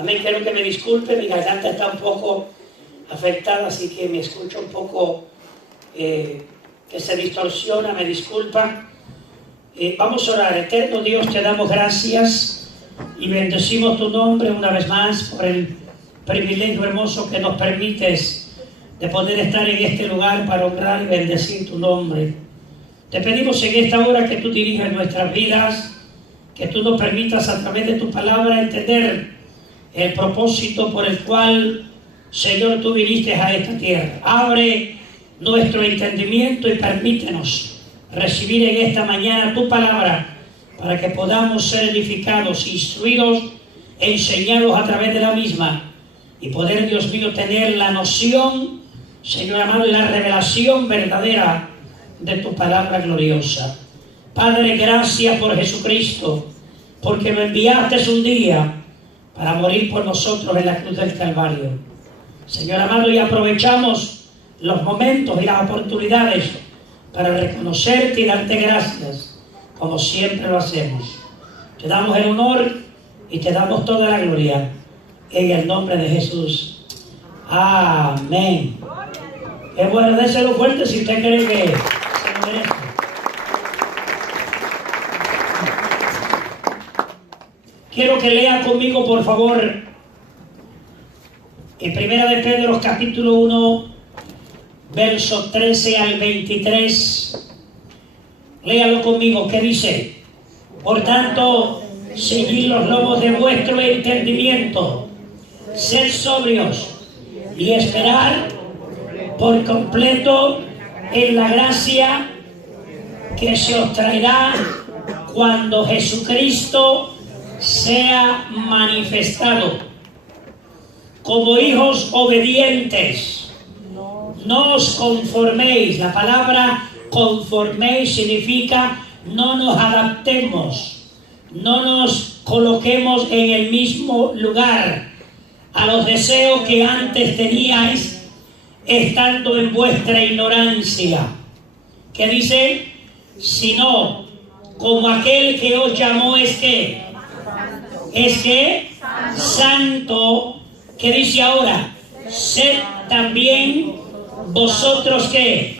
Amén, quiero que me disculpe, mi garganta está un poco afectada, así que me escucho un poco que se distorsiona, me disculpa. Vamos a orar. Eterno Dios, te damos gracias y bendecimos tu nombre una vez más por el privilegio hermoso que nos permites de poder estar en este lugar para honrar y bendecir tu nombre. Te pedimos en esta hora que tú dirijas nuestras vidas, que tú nos permitas a través de tu palabra entender el propósito por el cual, Señor, tú viniste a esta tierra. Abre nuestro entendimiento y permítenos recibir en esta mañana tu palabra para que podamos ser edificados, instruidos, enseñados a través de la misma y poder, Dios mío, tener la noción, Señor amado, y la revelación verdadera de tu palabra gloriosa. Padre, gracias por Jesucristo, porque lo enviaste un día para morir por nosotros en la cruz del Calvario. Señor amado, y aprovechamos los momentos y las oportunidades para reconocerte y darte gracias, como siempre lo hacemos. Te damos el honor y te damos toda la gloria, en el nombre de Jesús. Amén. Es bueno, déselo fuerte si usted cree que se lo merece. Quiero que lea conmigo, por favor, en Primera de Pedro, capítulo 1, versos 13 al 23. Léalo conmigo, ¿qué dice? Por tanto, seguid los lomos de vuestro entendimiento, sed sobrios y esperar por completo en la gracia que se os traerá cuando Jesucristo sea manifestado. Como hijos obedientes, no os conforméis. La palabra conforméis significa no nos adaptemos, no nos coloquemos en el mismo lugar a los deseos que antes teníais estando en vuestra ignorancia. ¿Qué dice? Sino como aquel que os llamó es que santo. ¿Qué dice ahora? Sed también vosotros que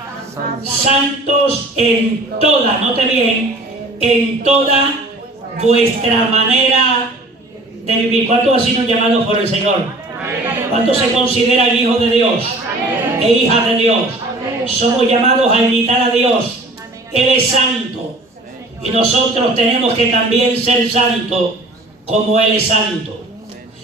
santos en toda, note bien, en toda vuestra manera de vivir. ¿Cuántos han sido llamados por el Señor? ¿Cuántos se consideran hijos de Dios e hijas de Dios? Somos llamados a imitar a Dios. Él es santo y nosotros tenemos que también ser santos como Él es santo.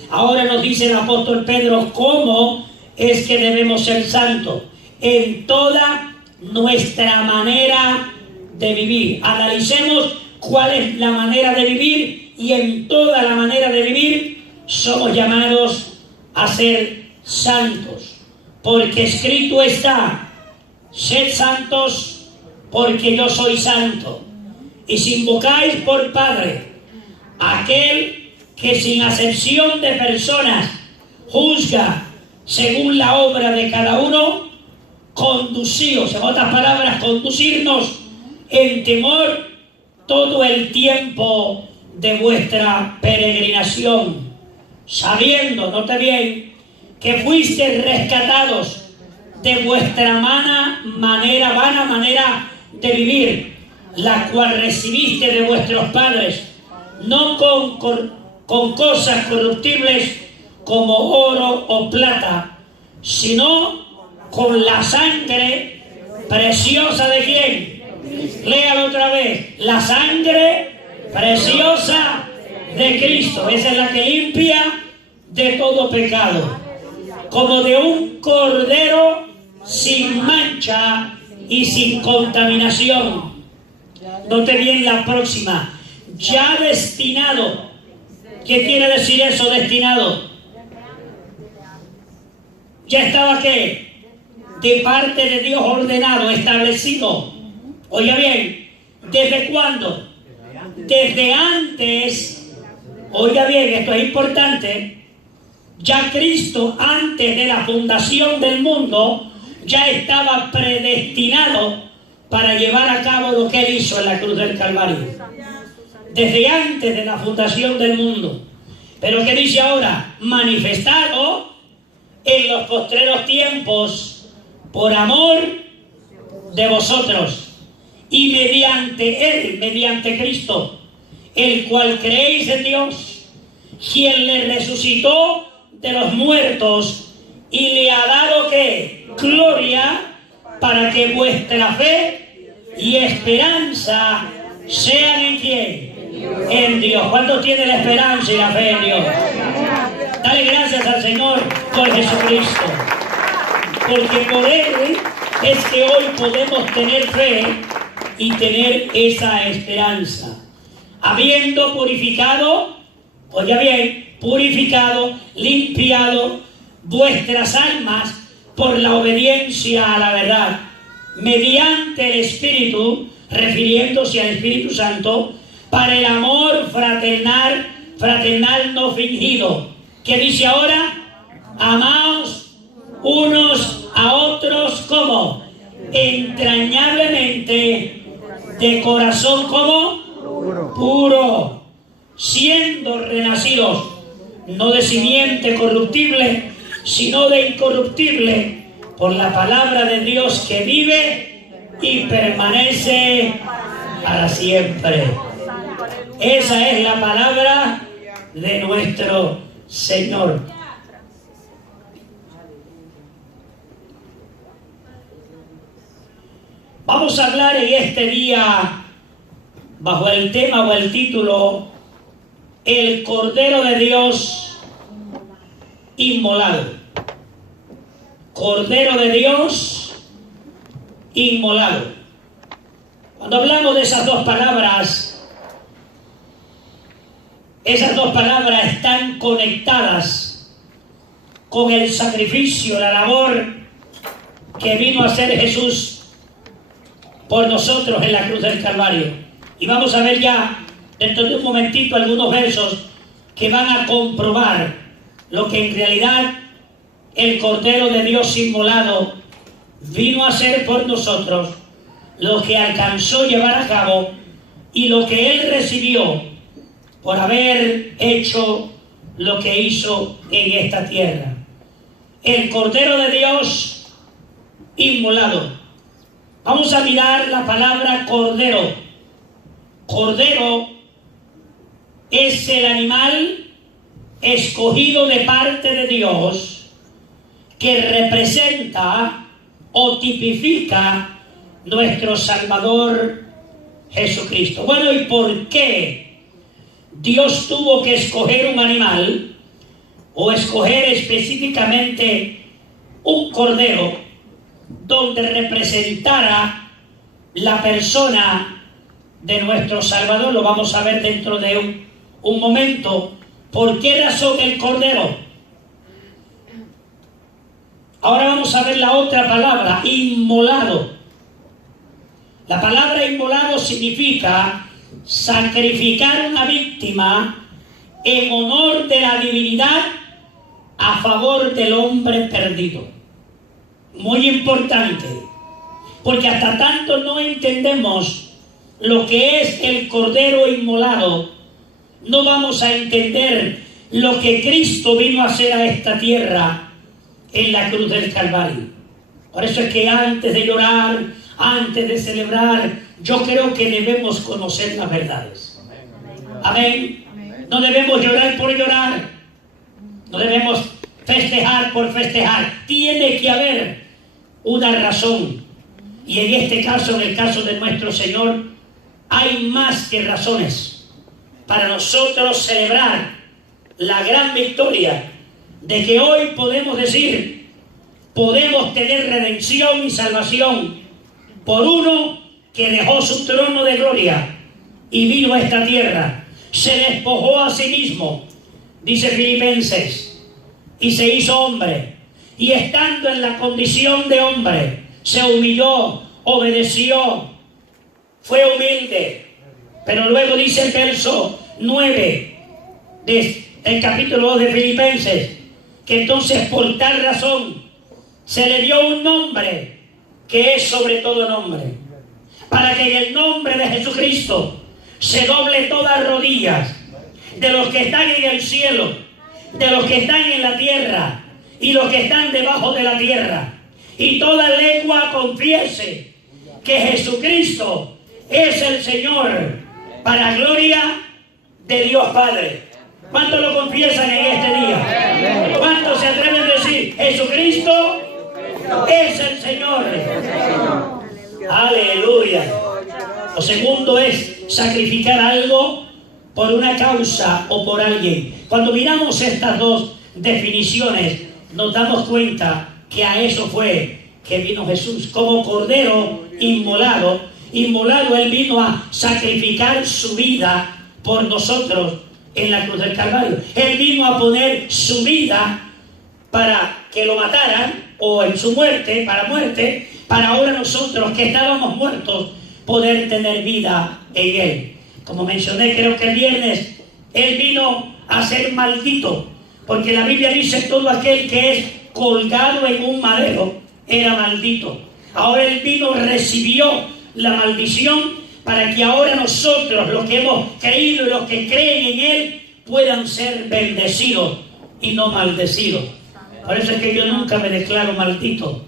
Ahora nos dice el apóstol Pedro cómo es que debemos ser santos en toda nuestra manera de vivir. Analicemos cuál es la manera de vivir y en toda la manera de vivir somos llamados a ser santos, porque escrito está: sed santos porque yo soy santo. Y si invocáis por Padre aquel que sin acepción de personas juzga según la obra de cada uno, conducíos, en otras palabras, conducirnos en temor todo el tiempo de vuestra peregrinación, sabiendo, note bien, que fuisteis rescatados de vuestra vana manera de vivir, la cual recibiste de vuestros padres, no con cosas corruptibles como oro o plata, sino con la sangre preciosa de ¿quién? Léalo otra vez. La sangre preciosa de Cristo. Esa es la que limpia de todo pecado. Como de un cordero sin mancha y sin contaminación. Note bien la próxima. Ya destinado. ¿Qué quiere decir eso, destinado? Ya estaba ¿qué? De parte de Dios ordenado, establecido. Oiga bien, ¿desde cuándo? Desde antes. Oiga bien, esto es importante. Ya Cristo, antes de la fundación del mundo, ya estaba predestinado para llevar a cabo lo que Él hizo en la cruz del Calvario. Desde antes de la fundación del mundo. Pero ¿qué dice ahora? Manifestado en los postreros tiempos por amor de vosotros y mediante Él, mediante Cristo, el cual creéis en Dios, quien le resucitó de los muertos y le ha dado ¿qué? Gloria, para que vuestra fe y esperanza sean en quién. En Dios. ¿Cuántos tienen la esperanza y la fe en Dios? Dale gracias al Señor por Jesucristo. Porque por Él es que hoy podemos tener fe y tener esa esperanza. Habiendo purificado, oye bien, purificado, limpiado vuestras almas por la obediencia a la verdad, mediante el Espíritu, refiriéndose al Espíritu Santo, para el amor fraternal no fingido. ¿Qué dice ahora? Amaos unos a otros como entrañablemente, de corazón como puro, siendo renacidos no de simiente corruptible, sino de incorruptible, por la palabra de Dios que vive y permanece para siempre. Esa es la palabra de nuestro Señor. Vamos a hablar en este día bajo el tema o el título El Cordero de Dios inmolado. Cordero de Dios inmolado. Cuando hablamos de esas dos palabras están conectadas con el sacrificio, la labor que vino a hacer Jesús por nosotros en la cruz del Calvario. Y vamos a ver ya dentro de un momentito algunos versos que van a comprobar lo que en realidad el Cordero de Dios inmolado vino a hacer por nosotros, lo que alcanzó llevar a cabo y lo que Él recibió por haber hecho lo que hizo en esta tierra. El Cordero de Dios inmolado. Vamos a mirar la palabra cordero. Cordero es el animal escogido de parte de Dios que representa o tipifica nuestro Salvador Jesucristo. Bueno, ¿y por qué Dios tuvo que escoger un animal o escoger específicamente un cordero donde representara la persona de nuestro Salvador? Lo vamos a ver dentro de un momento. ¿Por qué razón el cordero? Ahora vamos a ver la otra palabra, inmolado. La palabra inmolado significa sacrificar una víctima en honor de la divinidad a favor del hombre perdido. Muy importante, porque hasta tanto no entendemos lo que es el Cordero inmolado, no vamos a entender lo que Cristo vino a hacer a esta tierra en la cruz del Calvario. Por eso es que antes de llorar, antes de celebrar, yo creo que debemos conocer las verdades. Amén. No debemos llorar por llorar. No debemos festejar por festejar. Tiene que haber una razón. Y en este caso, en el caso de nuestro Señor, hay más que razones para nosotros celebrar la gran victoria de que hoy podemos decir, podemos tener redención y salvación por uno que dejó su trono de gloria y vino a esta tierra, se despojó a sí mismo, dice Filipenses, y se hizo hombre, y estando en la condición de hombre, se humilló, obedeció, fue humilde. Pero luego dice el verso 9 del capítulo 2 de Filipenses, que entonces por tal razón se le dio un nombre que es sobre todo nombre, para que en el nombre de Jesucristo se doble todas rodillas de los que están en el cielo, de los que están en la tierra y los que están debajo de la tierra. Y toda lengua confiese que Jesucristo es el Señor, para gloria de Dios Padre. ¿Cuántos lo confiesan en este día? ¿Cuántos se atreven a decir, Jesucristo es el Señor? Aleluya. Lo segundo es sacrificar algo por una causa o por alguien. Cuando miramos estas dos definiciones, nos damos cuenta que a eso fue que vino Jesús. Como cordero inmolado, Él vino a sacrificar su vida por nosotros en la cruz del Calvario. Él vino a poner su vida para que lo mataran, o en su muerte, para ahora nosotros que estábamos muertos, poder tener vida en Él. Como mencioné, creo que el viernes, Él vino a ser maldito, porque la Biblia dice todo aquel que es colgado en un madero era maldito. Ahora Él vino, recibió la maldición para que ahora nosotros, los que hemos creído y los que creen en Él, puedan ser bendecidos y no maldecidos. Por eso es que yo nunca me declaro maldito.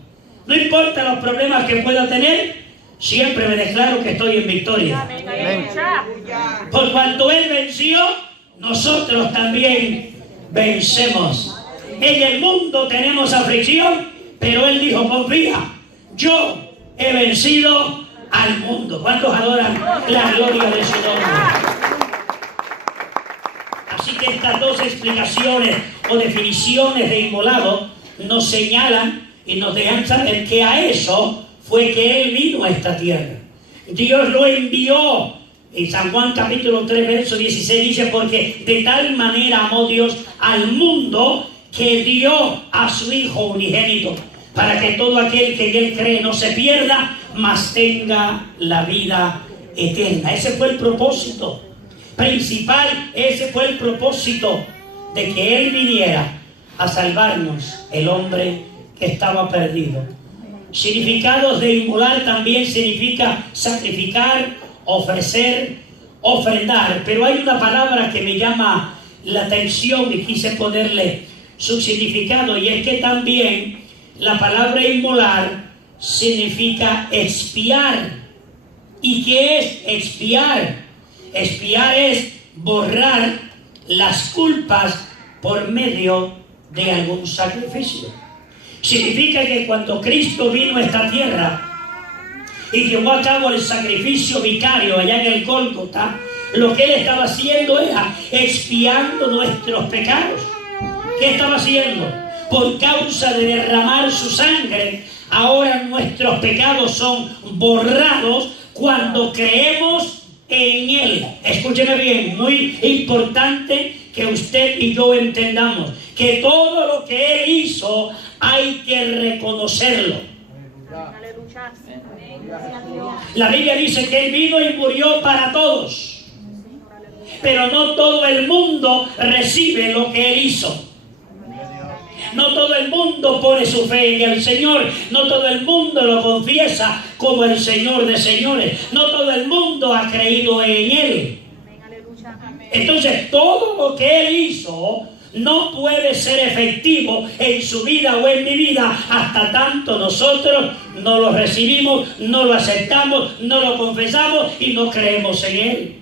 No importa los problemas que pueda tener, siempre me declaro que estoy en victoria. Por cuanto Él venció, nosotros también vencemos. En el mundo tenemos aflicción, pero Él dijo, confía, yo he vencido al mundo. ¿Cuántos adoran la gloria de su nombre? Así que estas dos explicaciones o definiciones de inmolado nos señalan y nos dejan saber que a eso fue que Él vino a esta tierra. Dios lo envió. En San Juan capítulo 3, verso 16 dice, porque de tal manera amó Dios al mundo que dio a su Hijo unigénito, para que todo aquel que en Él cree no se pierda, mas tenga la vida eterna. Ese fue el propósito principal, ese fue el propósito de que Él viniera a salvarnos, el hombre que estaba perdido. Significados de inmolar también significa sacrificar, ofrecer, ofrendar, pero hay una palabra que me llama la atención y quise ponerle su significado, y es que también la palabra inmolar significa expiar. ¿Y qué es expiar? Expiar es borrar las culpas por medio de algún sacrificio. Significa que cuando Cristo vino a esta tierra y llevó a cabo el sacrificio vicario allá en el Gólgota, lo que Él estaba haciendo era expiando nuestros pecados. ¿Qué estaba haciendo? Por causa de derramar su sangre, ahora nuestros pecados son borrados cuando creemos en Él. Escúcheme bien, muy importante que usted y yo entendamos que todo lo que Él hizo hay que reconocerlo. La Biblia dice que Él vino y murió para todos, pero no todo el mundo recibe lo que Él hizo. No todo el mundo pone su fe en el Señor. No todo el mundo lo confiesa como el Señor de señores. No todo el mundo ha creído en Él. Entonces, todo lo que Él hizo no puede ser efectivo en su vida o en mi vida hasta tanto nosotros no lo recibimos, no lo aceptamos, no lo confesamos y no creemos en Él.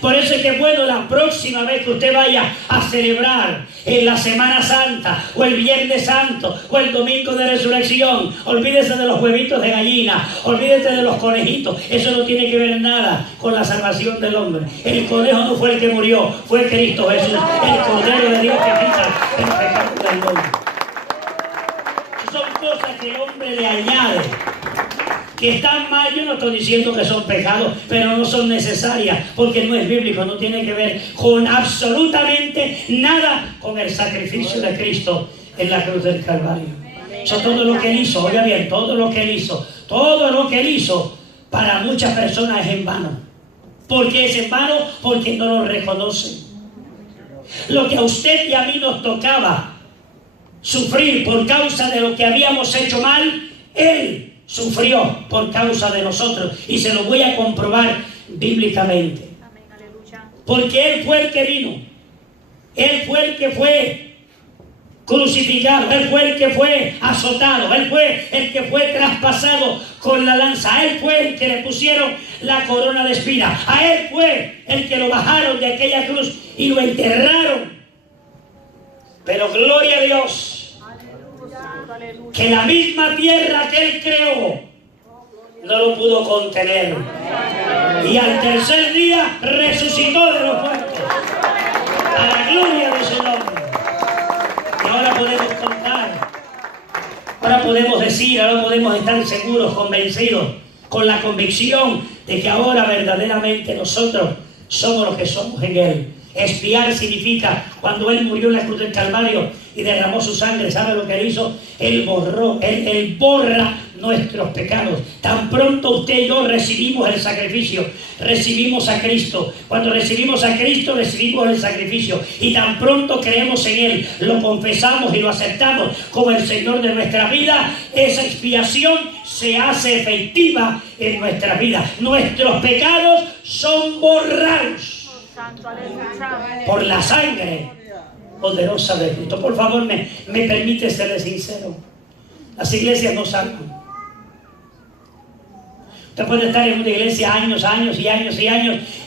Por eso es que bueno, la próxima vez que usted vaya a celebrar en la Semana Santa, o el Viernes Santo, o el Domingo de Resurrección, olvídese de los huevitos de gallina, olvídese de los conejitos. Eso no tiene que ver nada con la salvación del hombre. El conejo no fue el que murió, fue Cristo Jesús, el Cordero de Dios que quita el pecado del mundo. Son cosas que el hombre le añade, que están mal. Yo no estoy diciendo que son pecados, pero no son necesarias, porque no es bíblico, no tiene que ver con absolutamente nada con el sacrificio de Cristo en la cruz del Calvario. Eso todo lo que Él hizo, oiga bien, todo lo que Él hizo para muchas personas es en vano. ¿Por qué es en vano? Porque no lo reconocen. Lo que a usted y a mí nos tocaba sufrir por causa de lo que habíamos hecho mal, Él sufrió por causa de nosotros, y se lo voy a comprobar bíblicamente. Porque Él fue el que vino. Él fue el que fue crucificado. Él fue el que fue azotado. Él fue el que fue traspasado con la lanza. A Él fue el que le pusieron la corona de espinas. A Él fue el que lo bajaron de aquella cruz y lo enterraron. Pero gloria a Dios, que la misma tierra que Él creó no lo pudo contener. Y al tercer día resucitó de los muertos. A la gloria de su nombre. Y ahora podemos contar, ahora podemos decir, ahora podemos estar seguros, convencidos, con la convicción de que ahora verdaderamente nosotros somos los que somos en Él. Expiar significa, cuando Él murió en la cruz del Calvario y derramó su sangre, ¿sabe lo que Él hizo? Él borró, Él borra nuestros pecados. Tan pronto usted y yo recibimos el sacrificio, recibimos a Cristo. Cuando recibimos a Cristo, recibimos el sacrificio. Y tan pronto creemos en Él, lo confesamos y lo aceptamos como el Señor de nuestra vida, esa expiación se hace efectiva en nuestra vida. Nuestros pecados son borrados por la sangre poderosa de Cristo. Por favor, me permite serle sincero. Las iglesias no salvan. Usted puede estar en una iglesia años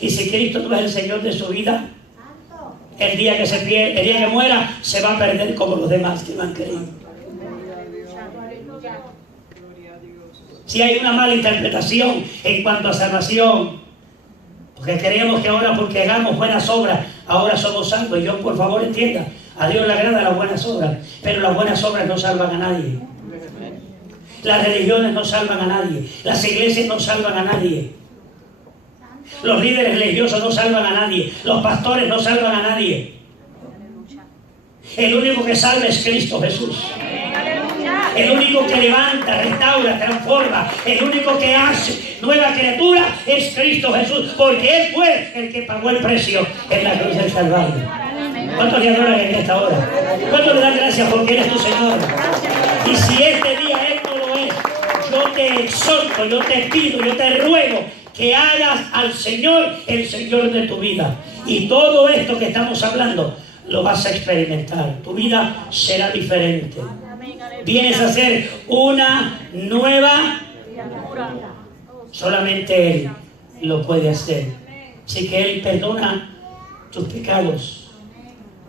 y si Cristo no es el Señor de su vida, el día que muera, se va a perder como los demás que no han creído. Si hay una mala interpretación en cuanto a salvación, porque creemos que ahora porque hagamos buenas obras, ahora somos santos. Y yo, por favor, entienda, a Dios le agrada las buenas obras, pero las buenas obras no salvan a nadie. Las religiones no salvan a nadie. Las iglesias no salvan a nadie. Los líderes religiosos no salvan a nadie. Los pastores no salvan a nadie. El único que salva es Cristo Jesús. El único que levanta, restaura, transforma, el único que hace nueva criatura es Cristo Jesús, porque Él fue el que pagó el precio en la cruz del Calvario. ¿Cuántos le adoran en esta hora? ¿Cuántos le dan gracias porque Él es tu Señor? Y si este día Él no lo es, yo te exhorto, yo te pido, yo te ruego que hagas al Señor el Señor de tu vida. Y todo esto que estamos hablando lo vas a experimentar. Tu vida será diferente. Vienes a ser una nueva. Solamente Él lo puede hacer. Así que Él perdona tus pecados.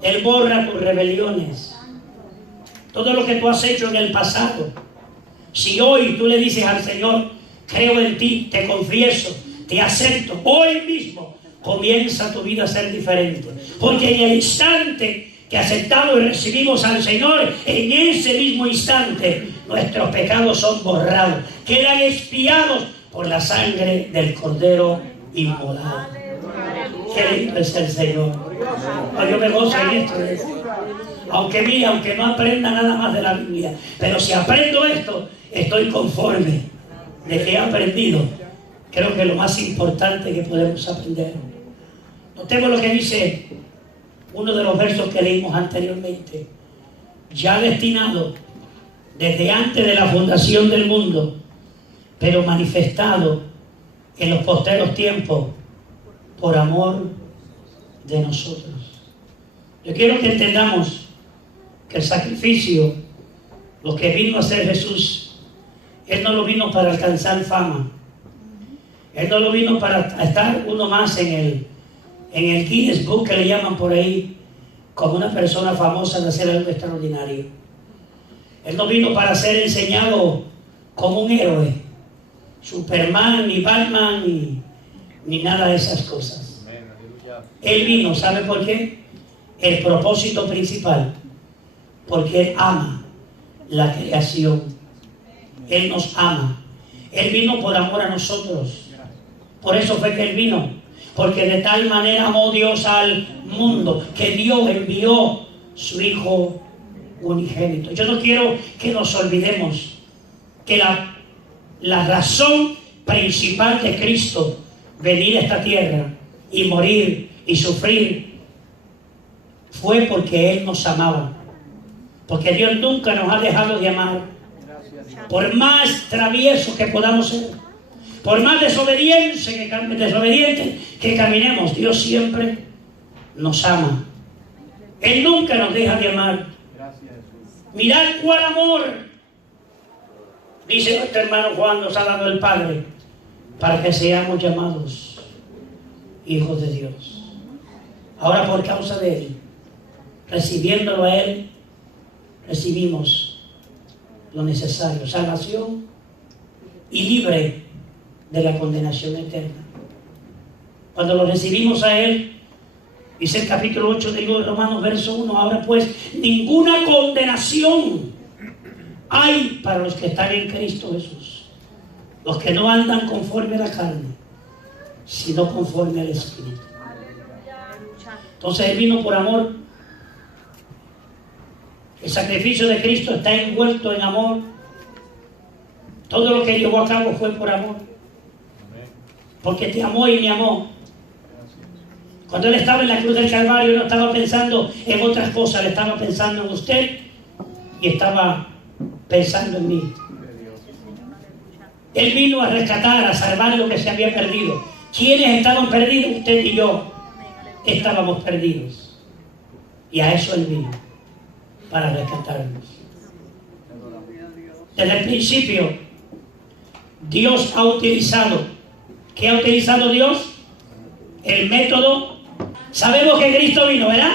Él borra tus rebeliones. Todo lo que tú has hecho en el pasado. Si hoy tú le dices al Señor, creo en ti, te confieso, te acepto, hoy mismo comienza tu vida a ser diferente. Porque en el instante que aceptamos y recibimos al Señor, en ese mismo instante nuestros pecados son borrados, quedan expiados por la sangre del Cordero inmolado. Qué lindo es el Señor. Yo me gozo en esto. Aunque no aprenda nada más de la Biblia, pero si aprendo esto, estoy conforme de que he aprendido. Creo que lo más importante que podemos aprender. Notemos lo que dice uno de los versos que leímos anteriormente. Ya destinado desde antes de la fundación del mundo, pero manifestado en los posteros tiempos por amor de nosotros. Yo quiero que entendamos que el sacrificio, lo que vino a hacer Jesús, Él no lo vino para alcanzar fama. Él no lo vino para estar uno más en el Guinness Book, que le llaman por ahí, como una persona famosa de hacer algo extraordinario. Él no vino para ser enseñado como un héroe, Superman, ni Batman, ni nada de esas cosas. Él vino, ¿sabe por qué? El propósito principal, porque Él ama la creación. Él nos ama. Él vino por amor a nosotros. Por eso fue que Él vino. Porque de tal manera amó Dios al mundo, que Dios envió su Hijo unigénito. Yo no quiero que nos olvidemos que la razón principal de Cristo venir a esta tierra y morir y sufrir fue porque Él nos amaba. Porque Dios nunca nos ha dejado de amar. Por más traviesos que podamos ser, por más desobedientes que caminemos, Dios siempre nos ama. Él nunca nos deja de amar. Mirad cuál amor, dice nuestro hermano Juan, nos ha dado el Padre, para que seamos llamados hijos de Dios. Ahora, por causa de Él, recibiéndolo a Él, recibimos lo necesario, salvación y libre de la condenación eterna. Cuando lo recibimos a Él, dice el capítulo 8 del libro de Romanos, verso 1, ahora pues ninguna condenación hay para los que están en Cristo Jesús, los que no andan conforme a la carne, sino conforme al Espíritu. Entonces Él vino por amor. El sacrificio de Cristo está envuelto en amor. Todo lo que llevó a cabo fue por amor, porque te amó y me amó. Cuando Él estaba en la cruz del Calvario, no estaba pensando en otras cosas, le estaba pensando en usted y estaba pensando en mí. Él vino a rescatar, a salvar lo que se había perdido. ¿Quiénes estaban perdidos? Usted y yo estábamos perdidos. Y a eso Él vino, para rescatarnos. Desde el principio, Dios ha utilizado. ¿Qué ha utilizado Dios? El método. Sabemos que Cristo vino, ¿verdad?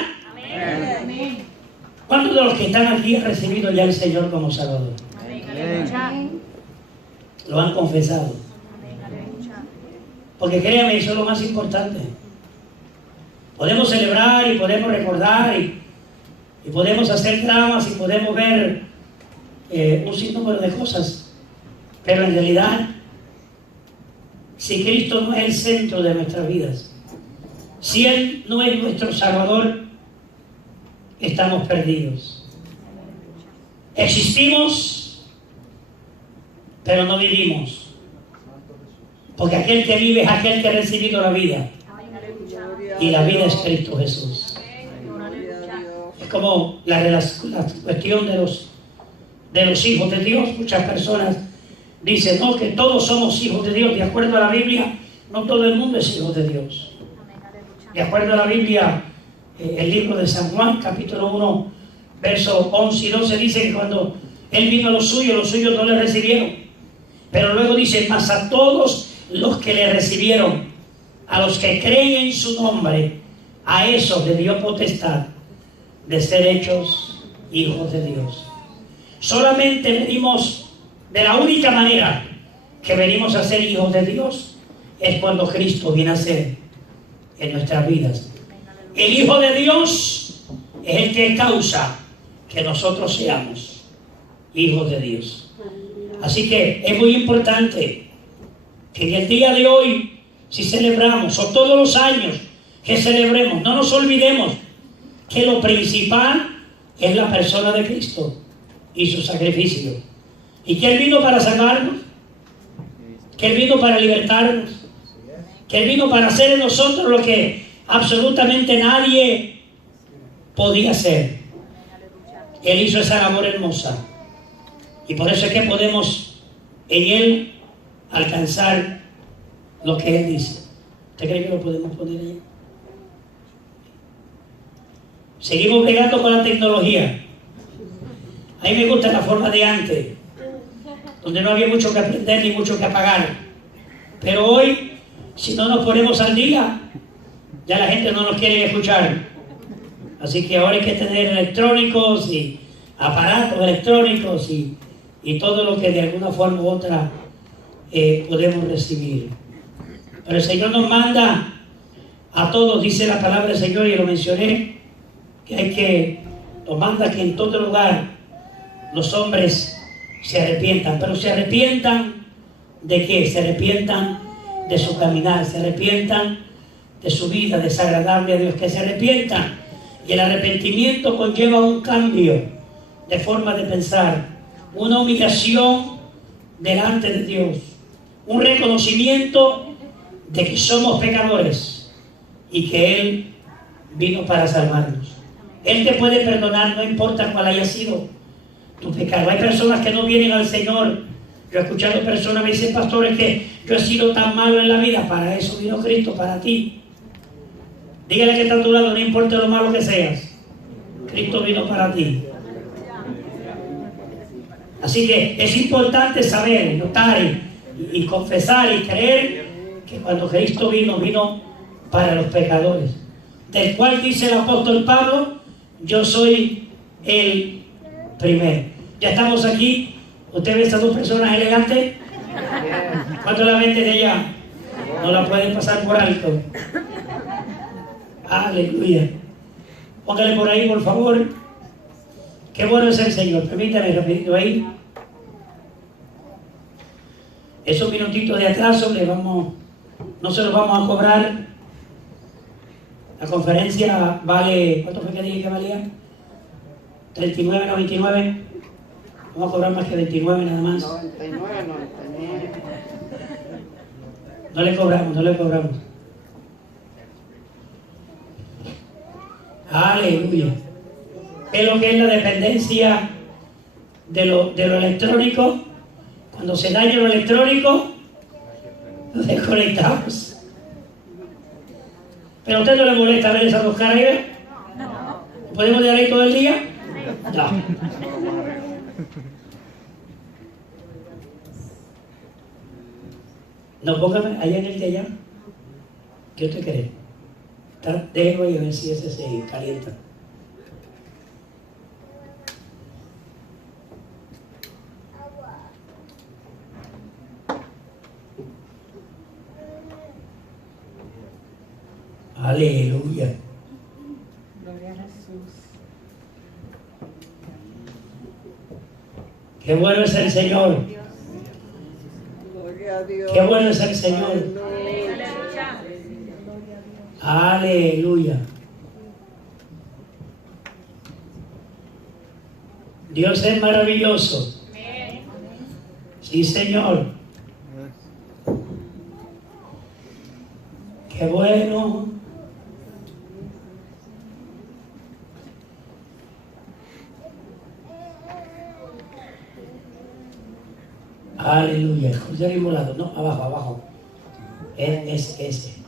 Amén. ¿Cuántos de los que están aquí han recibido ya al Señor como Salvador? Amén. Lo han confesado. Porque créame, eso es lo más importante. Podemos celebrar y podemos recordar y podemos hacer dramas y podemos ver un sinnúmero de cosas. Pero en realidad, si Cristo no es el centro de nuestras vidas, si Él no es nuestro Salvador, estamos perdidos. Existimos, pero no vivimos. Porque aquel que vive es aquel que ha recibido la vida. Y la vida es Cristo Jesús. Es como la cuestión de los hijos de Dios. Muchas personas dicen, no, que todos somos hijos de Dios. De acuerdo a la Biblia, no todo el mundo es hijo de Dios. De acuerdo a la Biblia, el libro de San Juan, capítulo 1, versos 11 y 12, dice que cuando Él vino a los suyos no le recibieron. Pero luego dice, mas a todos los que le recibieron, a los que creen en su nombre, a esos le dio potestad de ser hechos hijos de Dios. Solamente venimos, de la única manera que venimos a ser hijos de Dios, es cuando Cristo viene a ser en nuestras vidas. El Hijo de Dios es el que causa que nosotros seamos hijos de Dios. Así que es muy importante que en el día de hoy, si celebramos, o todos los años que celebremos, no nos olvidemos que lo principal es la persona de Cristo y su sacrificio. Y que Él vino para salvarnos, que Él vino para libertarnos, que Él vino para hacer en nosotros lo que absolutamente nadie podía hacer. Él hizo esa labor hermosa. Y por eso es que podemos en Él alcanzar lo que Él dice. ¿Usted cree que lo podemos poner ahí? Seguimos pegando con la tecnología. A mí me gusta la forma de antes, donde no había mucho que aprender ni mucho que apagar. Pero hoy, si no nos ponemos al día, ya la gente no nos quiere escuchar. Así que ahora hay que tener electrónicos y aparatos electrónicos y todo lo que de alguna forma u otra podemos recibir. Pero el Señor nos manda a todos, dice la palabra del Señor, y lo mencioné, que nos manda que en todo lugar los hombres se arrepientan. Pero se arrepientan ¿de qué? Se arrepientan de su caminar, se arrepientan de su vida desagradable a Dios, que se arrepientan. Y el arrepentimiento conlleva un cambio de forma de pensar, una humillación delante de Dios, un reconocimiento de que somos pecadores y que Él vino para salvarnos. Él te puede perdonar, no importa cuál haya sido tu pecado. Hay personas que no vienen al Señor. Yo he escuchado personas que me dicen, pastores, que yo he sido tan malo en la vida. Para eso vino Cristo, para ti. Dígale que está a tu lado, no importa lo malo que seas. Cristo vino para ti. Así que es importante saber, notar y confesar y creer que cuando Cristo vino para los pecadores. Del cual dice el apóstol Pablo, yo soy el primero. Ya estamos aquí. ¿Usted ve estas dos personas elegantes? ¿Cuánto la ven desde allá? No la pueden pasar por alto. Aleluya. Póngale por ahí, por favor. Qué bueno es el Señor. Permítame rapidito ahí. Esos minutitos de atraso no se los vamos a cobrar. La conferencia vale, ¿cuánto fue que dije que valía? 39.99. Vamos a cobrar más que 29 nada más. 99. No le cobramos. Aleluya. Es lo que es la dependencia de lo electrónico. Cuando se daña lo electrónico, lo desconectamos. ¿Pero a usted no le molesta ver esas dos caras ahí? ¿Podemos dejar ahí todo el día? No. No, póngame allá en el de allá. ¿Qué usted cree? Déjelo ahí a ver si ese se calienta. Aleluya. Gloria a Jesús. Qué bueno es el Señor. Gloria a Dios. Qué bueno es el Señor. Aleluya. Dios es maravilloso. Sí, Señor. Qué bueno. Aleluya. El cordero inmolado. No, abajo. Es ese.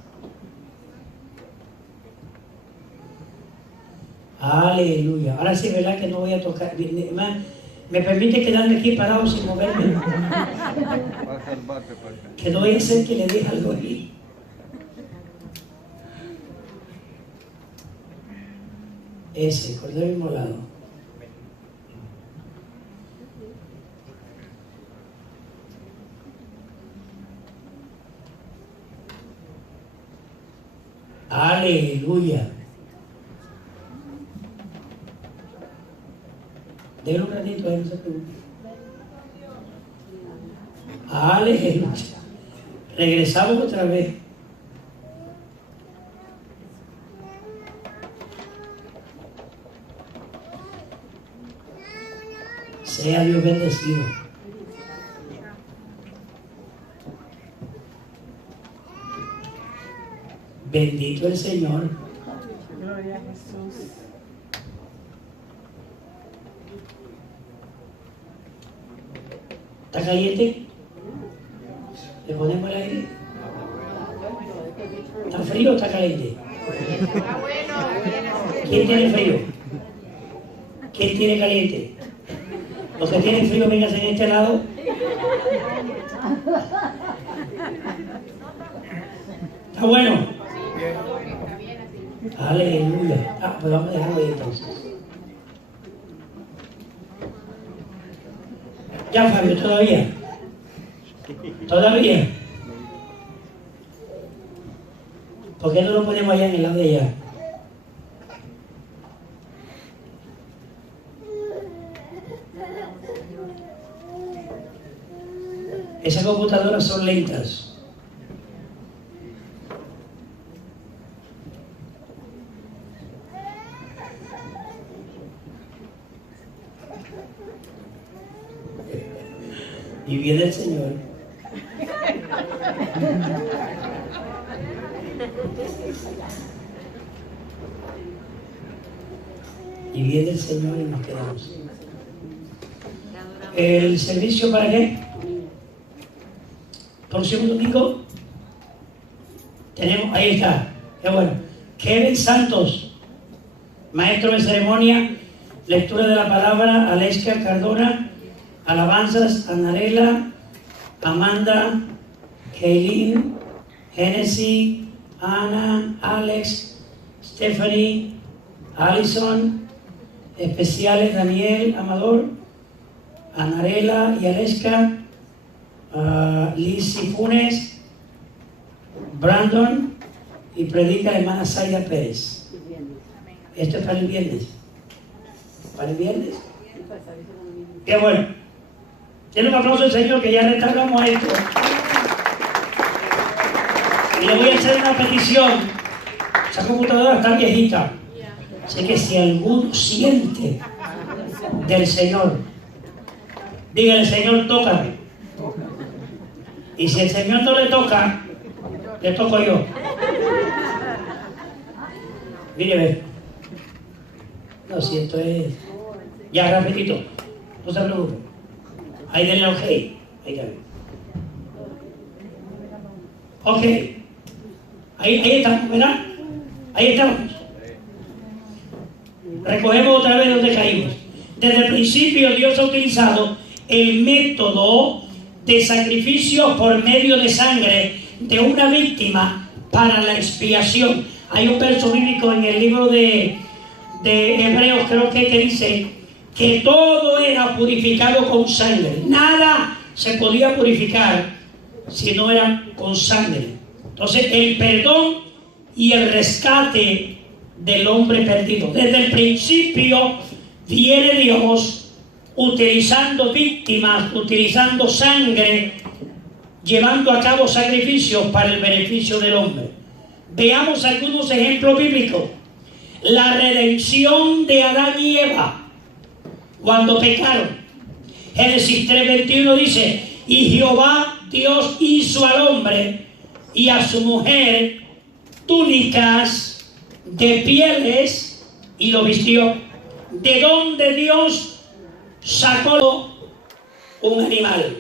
Aleluya. Ahora sí, ¿verdad que no voy a tocar? ¿Me permite quedarme aquí parado sin moverme? Que no voy a hacer que le deje algo ahí. Ese, cordero inmolado. Aleluya. Déjalo un ratito, no se preocupe. Aleluya. Regresamos otra vez. Sea Dios bendecido. Bendito el Señor. Gloria a Jesús. ¿Está caliente? ¿Le ponemos el aire? ¿Está frío o está caliente? ¿Quién tiene frío? ¿Quién tiene caliente? Los que tienen frío, vénganse en este lado. ¿Está bueno? Aleluya. Pues vamos a dejarlo ahí entonces. Ya, Fabio, ¿todavía? ¿Todavía? ¿Por qué no lo ponemos allá en el lado de allá? Esas computadoras son lentas. Y viene el Señor. Y viene el Señor y nos quedamos. ¿El servicio para qué? Próximo domingo. Tenemos, ahí está. Qué bueno. Kevin Santos, maestro de ceremonia, lectura de la palabra, Aleska Cardona, alabanzas, Anarela, Amanda, Kaylin, Genesis, Ana, Alex, Stephanie, Allison, especiales Daniel, Amador, Anarela y Aleska, Lizzy Funes, Brandon y predica la hermana Zaida Pérez. Esto es para el viernes. ¿Para el viernes? Qué bueno. Denle un aplauso al Señor que ya restauramos esto. Y le voy a hacer una petición. Esa computadora está viejita. Así que si alguno siente del Señor, dígale, Señor, tócame. Y si el Señor no le toca, le toco yo. Mire, ve. No, si esto es... Ya, rapidito. No se preocupe. Ahí denle ok. Ahí ya ve. Ok. Ahí estamos, ¿verdad? Ahí estamos. Recogemos otra vez donde caímos. Desde el principio Dios ha utilizado el método de sacrificio por medio de sangre de una víctima para la expiación. Hay un verso bíblico en el libro de Hebreos, creo que dice que todo era purificado con sangre. Nada se podía purificar si no era con sangre. Entonces el perdón y el rescate del hombre perdido. Desde el principio viene Dios utilizando víctimas, utilizando sangre, llevando a cabo sacrificios para el beneficio del hombre. Veamos algunos ejemplos bíblicos. La redención de Adán y Eva cuando pecaron. Génesis 3:21 dice: y Jehová Dios hizo al hombre y a su mujer túnicas de pieles y lo vistió. ¿De dónde Dios sacó un animal?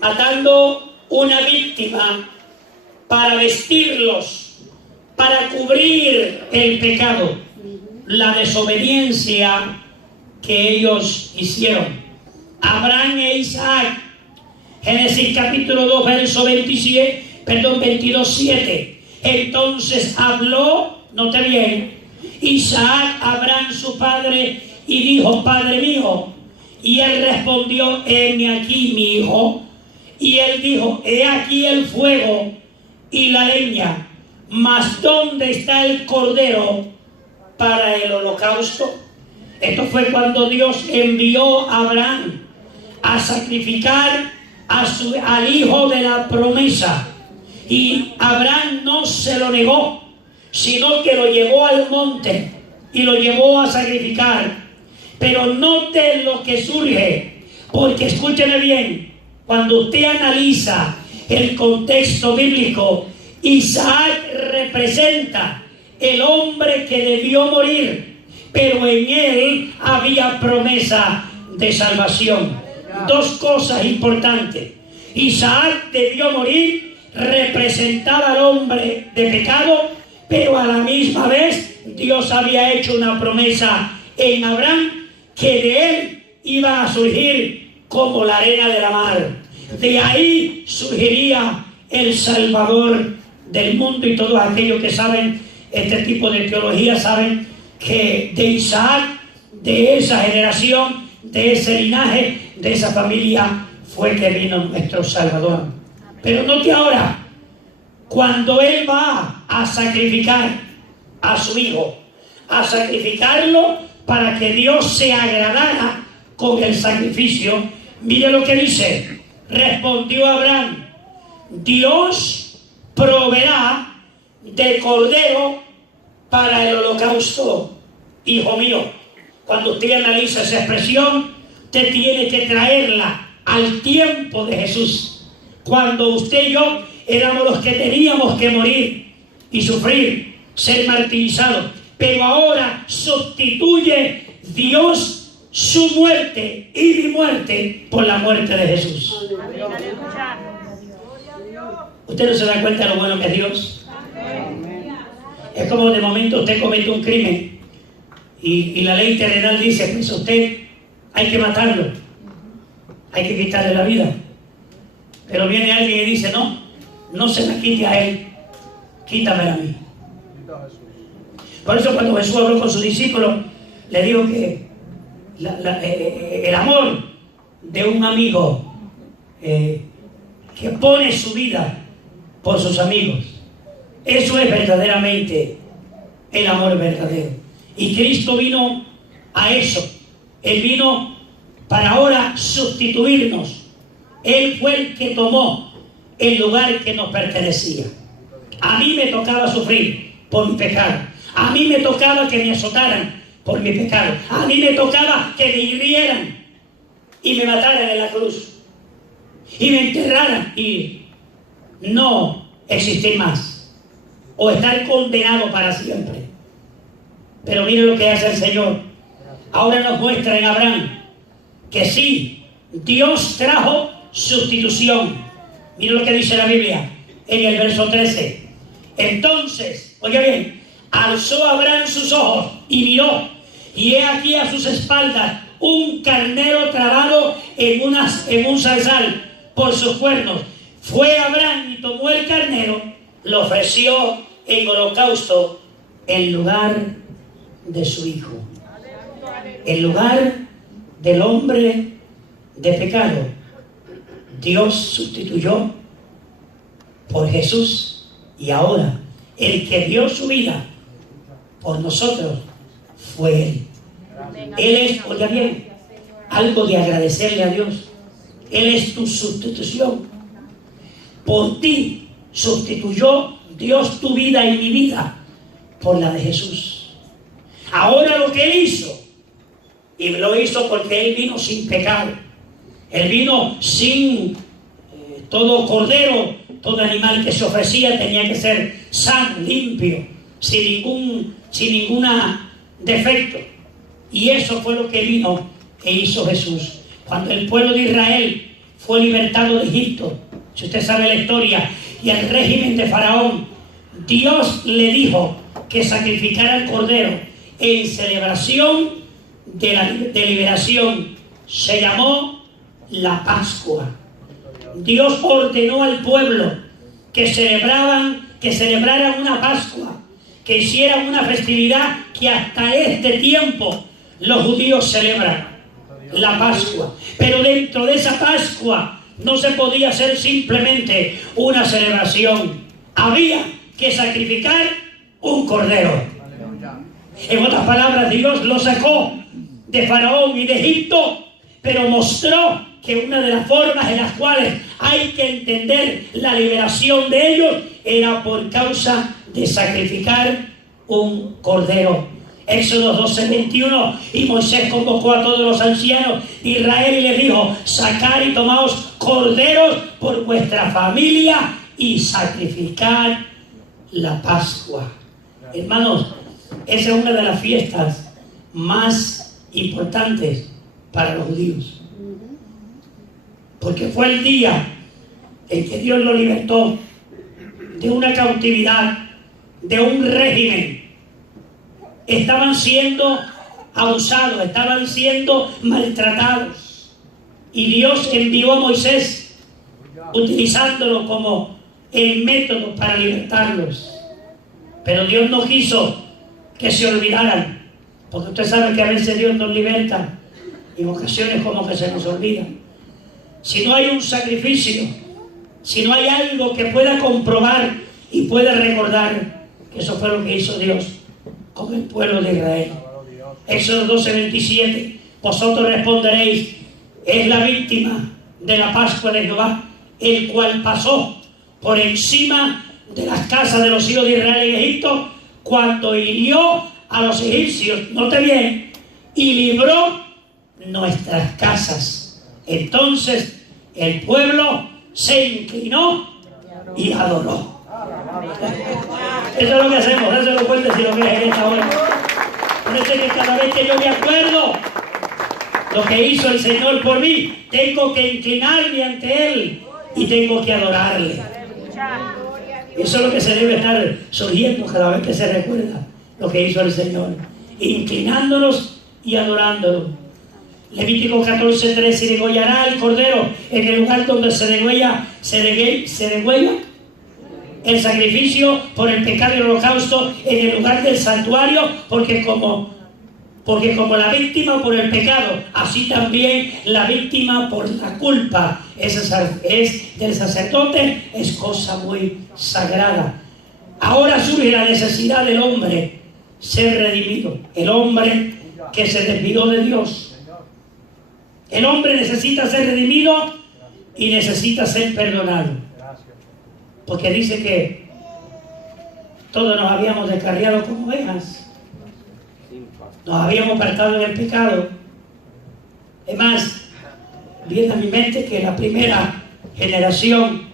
Matando una víctima para vestirlos, para cubrir el pecado, la desobediencia que ellos hicieron. Abraham e Isaac, Génesis capítulo 2, verso 22:7. Entonces habló, note bien, Isaac a Abraham su padre y dijo: Padre mío. Y él respondió: heme aquí, mi hijo. Y él dijo: he aquí el fuego y la leña, mas ¿dónde está el cordero para el holocausto? Esto fue cuando Dios envió a Abraham a sacrificar al hijo de la promesa. Y Abraham no se lo negó, sino que lo llevó al monte y lo llevó a sacrificar. Pero note lo que surge, porque escúcheme bien, cuando usted analiza el contexto bíblico, Isaac representa el hombre que debió morir, pero en él había promesa de salvación. Dos cosas importantes: Isaac debió morir, representaba al hombre de pecado, pero a la misma vez Dios había hecho una promesa en Abraham que de él iba a surgir como la arena de la mar. De ahí surgiría el Salvador del mundo. Y todos aquellos que saben este tipo de teología saben que de Isaac, de esa generación, de ese linaje, de esa familia fue que vino nuestro Salvador. Pero note ahora, cuando él va a sacrificar a su hijo, a sacrificarlo para que Dios se agradara con el sacrificio, mire lo que dice: respondió Abraham: Dios proveerá de cordero para el holocausto. Hijo mío, cuando usted analiza esa expresión, usted tiene que traerla al tiempo de Jesús, cuando usted y yo éramos los que teníamos que morir y sufrir, ser martirizados. Pero ahora sustituye Dios su muerte y mi muerte por la muerte de Jesús. ¿Usted no se da cuenta de lo bueno que es Dios? Es como de momento usted comete un crimen y la ley terrenal dice, pues a usted hay que matarlo, hay que quitarle la vida. Pero viene alguien y dice, no, no se me quite a él, quítamela a mí. Por eso cuando Jesús habló con sus discípulos, le dijo que el amor de un amigo que pone su vida por sus amigos, eso es verdaderamente el amor verdadero. Y Cristo vino a eso. Él vino para ahora sustituirnos. Él fue el que tomó el lugar que nos pertenecía. A mí me tocaba sufrir por mi pecado. A mí me tocaba que me azotaran por mi pecado. A mí me tocaba que me hirieran y me mataran en la cruz y me enterraran y no existir más o estar condenado para siempre. Pero mire lo que hace el Señor. Ahora nos muestra en Abraham que sí, Dios trajo sustitución. Mire lo que dice la Biblia en el verso 13. Entonces, oiga bien, alzó Abraham sus ojos y miró, y he aquí a sus espaldas un carnero trabado en un zarzal por sus cuernos. Fue Abraham y tomó el carnero, lo ofreció en holocausto en lugar de su hijo, en lugar del hombre de pecado. Dios sustituyó por Jesús, y ahora el que dio su vida por nosotros fue Él. Él es, oiga bien, algo de agradecerle a Dios. Él es tu sustitución. Por ti sustituyó Dios tu vida y mi vida por la de Jesús. Ahora lo que Él hizo, y lo hizo porque Él vino sin pecado. Él vino sin todo cordero, todo animal que se ofrecía tenía que ser sano, limpio, sin ninguna defecto. Y eso fue lo que vino e hizo Jesús. Cuando el pueblo de Israel fue libertado de Egipto, si usted sabe la historia, y el régimen de Faraón, Dios le dijo que sacrificara el cordero en celebración de liberación. Se llamó la Pascua. Dios ordenó al pueblo que celebraran una Pascua, que hicieran una festividad que hasta este tiempo los judíos celebran, la Pascua. Pero dentro de esa Pascua no se podía hacer simplemente una celebración. Había que sacrificar un cordero. En otras palabras, Dios lo sacó de Faraón y de Egipto, pero mostró que una de las formas en las cuales hay que entender la liberación de ellos era por causa de sacrificar un cordero. Éxodo 12:21, y Moisés convocó a todos los ancianos de Israel y les dijo: sacad y tomaos corderos por vuestra familia y sacrificad la Pascua. Hermanos, esa es una de las fiestas más importantes para los judíos, porque fue el día en que Dios lo libertó de una cautividad, de un régimen. Estaban siendo abusados, estaban siendo maltratados, y Dios envió a Moisés utilizándolo como el método para libertarlos. Pero Dios no quiso que se olvidaran, porque usted sabe que a veces Dios nos liberta y en ocasiones como que se nos olvida. Si no hay un sacrificio, si no hay algo que pueda comprobar y pueda recordar que eso fue lo que hizo Dios con el pueblo de Israel. Éxodo 12:27, vosotros responderéis: es la víctima de la Pascua de Jehová, el cual pasó por encima de las casas de los hijos de Israel en Egipto, cuando hirió a los egipcios, note bien, y libró nuestras casas. Entonces el pueblo se inclinó y adoró. Eso es lo que hacemos, eso lo pueden decir lo que es en esta hora. Por eso es que cada vez que yo me acuerdo lo que hizo el Señor por mí, tengo que inclinarme ante Él y tengo que adorarle. Eso es lo que se debe estar surgiendo cada vez que se recuerda lo que hizo el Señor, inclinándonos y adorándolo. Levítico 14:3: y degollará el cordero en el lugar donde se degüella el sacrificio por el pecado y el holocausto, en el lugar del santuario, porque como la víctima por el pecado, así también la víctima por la culpa es del sacerdote, es cosa muy sagrada. Ahora surge la necesidad del hombre ser redimido, el hombre que se desvió de Dios. El hombre necesita ser redimido y necesita ser perdonado. Porque dice que todos nos habíamos descarriado como ovejas. Nos habíamos apartado del pecado. Es más, viene a mi mente que la primera generación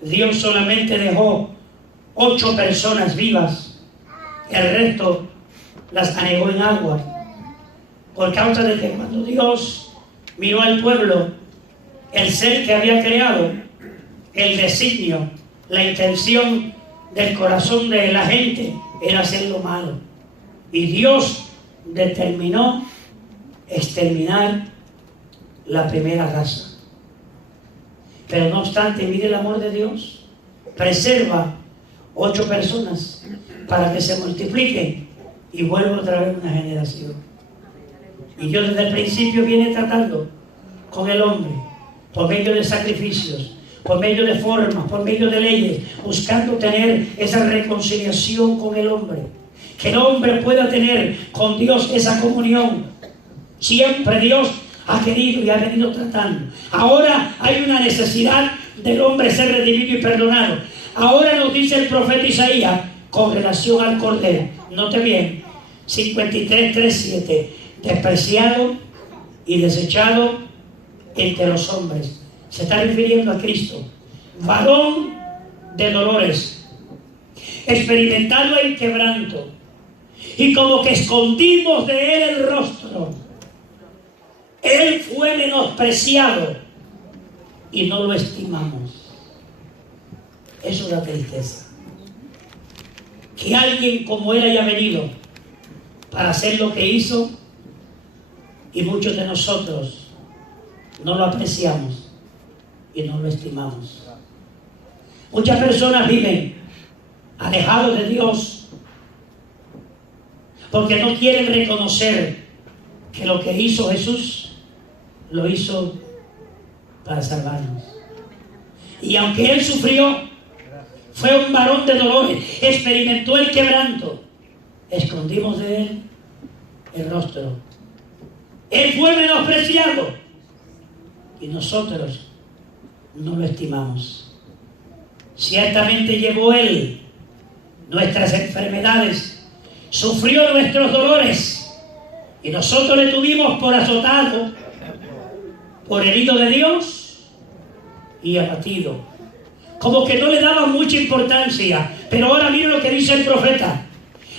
Dios solamente dejó 8 personas vivas. El resto las anegó en agua. Por causa de que cuando Dios miró al pueblo, el ser que había creado, el designio, la intención del corazón de la gente era hacer lo malo. Y Dios determinó exterminar la primera raza. Pero no obstante, mire el amor de Dios. Preserva 8 personas para que se multipliquen y vuelva otra vez una generación. Y Dios desde el principio viene tratando con el hombre por medio de sacrificios, por medio de formas, por medio de leyes, buscando tener esa reconciliación con el hombre. Que el hombre pueda tener con Dios esa comunión. Siempre Dios ha querido y ha venido tratando. Ahora hay una necesidad del hombre ser redimido y perdonado. Ahora nos dice el profeta Isaías con relación al Cordero. Note bien, 53:3-7: despreciado y desechado entre los hombres. Se está refiriendo a Cristo, varón de dolores, experimentado en quebranto, y como que escondimos de él el rostro. Él fue menospreciado y no lo estimamos. Eso es la tristeza. Que alguien como él haya venido para hacer lo que hizo, y muchos de nosotros no lo apreciamos y no lo estimamos. Muchas personas viven alejados de Dios porque no quieren reconocer que lo que hizo Jesús lo hizo para salvarnos. Y aunque Él sufrió, fue un varón de dolores, experimentó el quebranto, escondimos de Él el rostro. Él fue menospreciado y nosotros no lo estimamos. Ciertamente llevó Él nuestras enfermedades, sufrió nuestros dolores, y nosotros le tuvimos por azotado, por herido de Dios y abatido. Como que no le daban mucha importancia. Pero ahora mira lo que dice el profeta: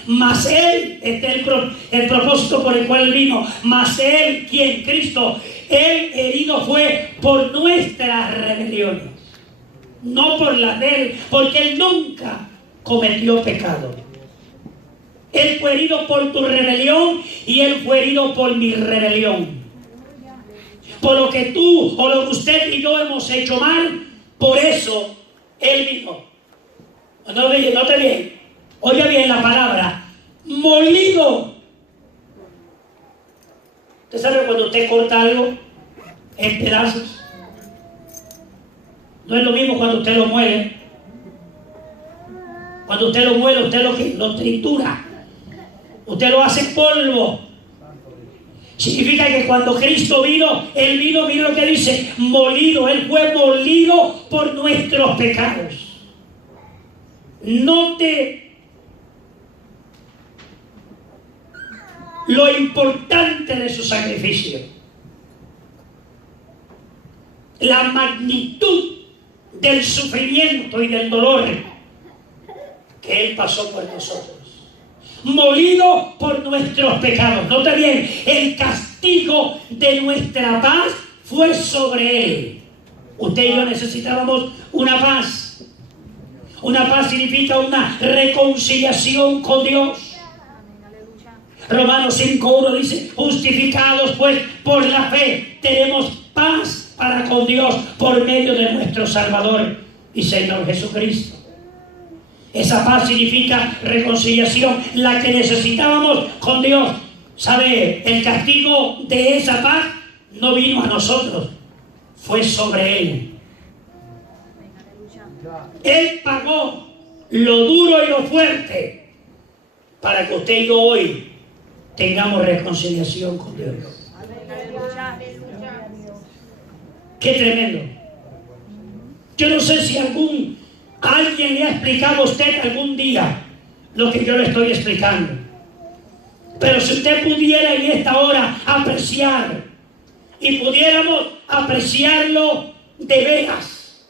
mas Él, este es el propósito por el cual vino, mas Él, ¿quién? Cristo. Él herido fue por nuestras rebeliones, no por las de Él, porque Él nunca cometió pecado. Él fue herido por tu rebelión y Él fue herido por mi rebelión. Por lo que tú o lo que usted y yo hemos hecho mal, por eso Él vino. Note bien, oye bien la palabra, molido. ¿Usted sabe cuando usted corta algo en pedazos? No es lo mismo cuando usted lo muele. Cuando usted lo muele, usted lo tritura. Usted lo hace polvo. Significa que cuando Cristo vino, Él vino, mira lo que dice, molido. Él fue molido por nuestros pecados. Note lo importante de su sacrificio, la magnitud del sufrimiento y del dolor que Él pasó por nosotros. Molido por nuestros pecados. Note bien, el castigo de nuestra paz fue sobre Él. Usted y yo necesitábamos una paz. Una paz significa una reconciliación con Dios. Romanos 5:1 dice, justificados pues por la fe, tenemos paz para con Dios por medio de nuestro Salvador y Señor Jesucristo. Esa paz significa reconciliación, la que necesitábamos con Dios. ¿Sabe? El castigo de esa paz no vino a nosotros, fue sobre Él. Él pagó lo duro y lo fuerte para que usted y yo hoy tengamos reconciliación con Dios. ¡Qué tremendo! Yo no sé si alguien le ha explicado a usted algún día lo que yo le estoy explicando. Pero si usted pudiera en esta hora apreciar y pudiéramos apreciarlo de veras,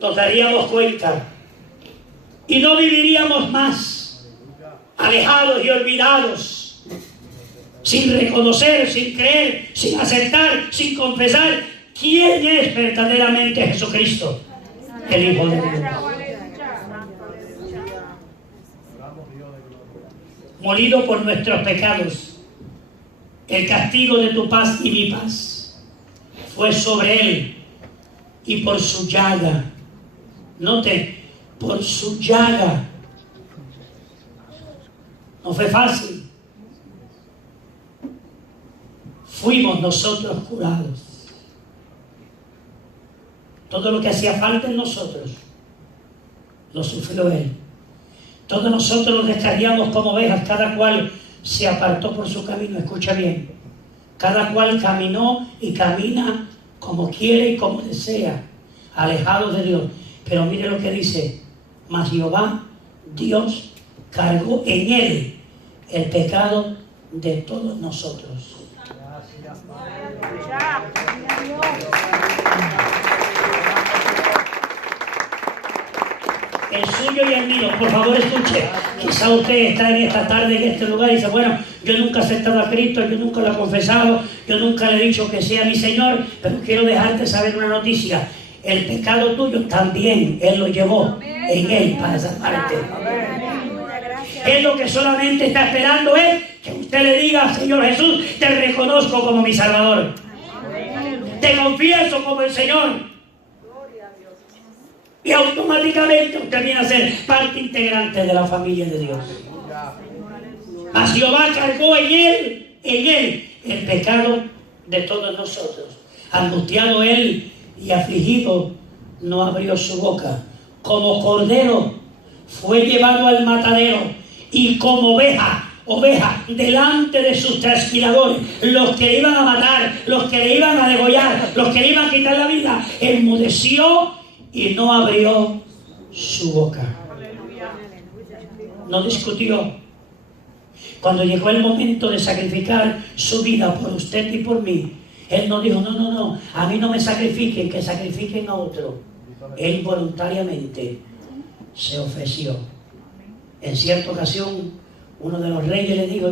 nos daríamos cuenta y no viviríamos más alejados y olvidados, sin reconocer, sin creer, sin aceptar, sin confesar quién es verdaderamente Jesucristo, el Hijo de Dios. Molido por nuestros pecados, el castigo de tu paz y mi paz fue sobre Él, y por su llaga, note, por su llaga, no fue fácil, fuimos nosotros curados. Todo lo que hacía falta en nosotros lo sufrió Él. Todos nosotros nos descarriamos como ovejas, cada cual se apartó por su camino. Escucha bien, cada cual caminó y camina como quiere y como desea, alejado de Dios. Pero mire lo que dice, mas Jehová, Dios, cargó en Él el pecado de todos nosotros. El suyo y el mío. Por favor, escuche. Quizá usted está en esta tarde, en este lugar, y dice, bueno, yo nunca he aceptado a Cristo, yo nunca lo he confesado, yo nunca le he dicho que sea mi Señor, pero quiero dejarte saber una noticia. El pecado tuyo también Él lo llevó en Él para salvarte. Él lo que solamente está esperando es que usted le diga, Señor Jesús, te reconozco como mi Salvador. Te confieso como el Señor. Y automáticamente usted viene a ser parte integrante de la familia de Dios. Mas Jehová cargó en él el pecado de todos nosotros. Angustiado Él y afligido, no abrió su boca. Como cordero fue llevado al matadero, y como oveja delante de sus trasquiladores, los que le iban a matar, los que le iban a degollar, los que le iban a quitar la vida, enmudeció y no abrió su boca. No discutió. Cuando llegó el momento de sacrificar su vida por usted y por mí, Él no dijo, no, a mí no me sacrifiquen, que sacrifiquen a otro. Él voluntariamente se ofreció. En cierta ocasión, uno de los reyes le dijo,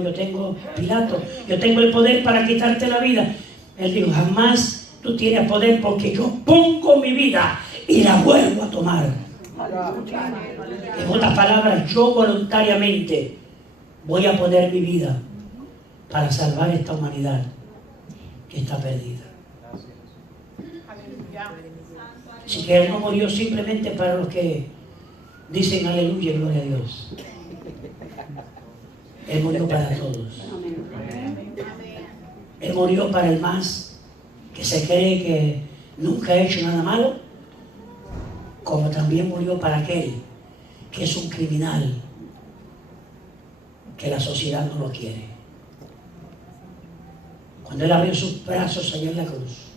Pilato, yo tengo el poder para quitarte la vida. Él dijo, jamás tú tienes poder, porque yo pongo mi vida y la vuelvo a tomar. En otras palabras, yo voluntariamente voy a poner mi vida para salvar esta humanidad que está perdida. Así que Él no murió simplemente para los que dicen aleluya, gloria a Dios. Él murió para todos. Él murió para el más que se cree que nunca ha hecho nada malo, como también murió para aquel que es un criminal, que la sociedad no lo quiere. Cuando Él abrió sus brazos allá en la cruz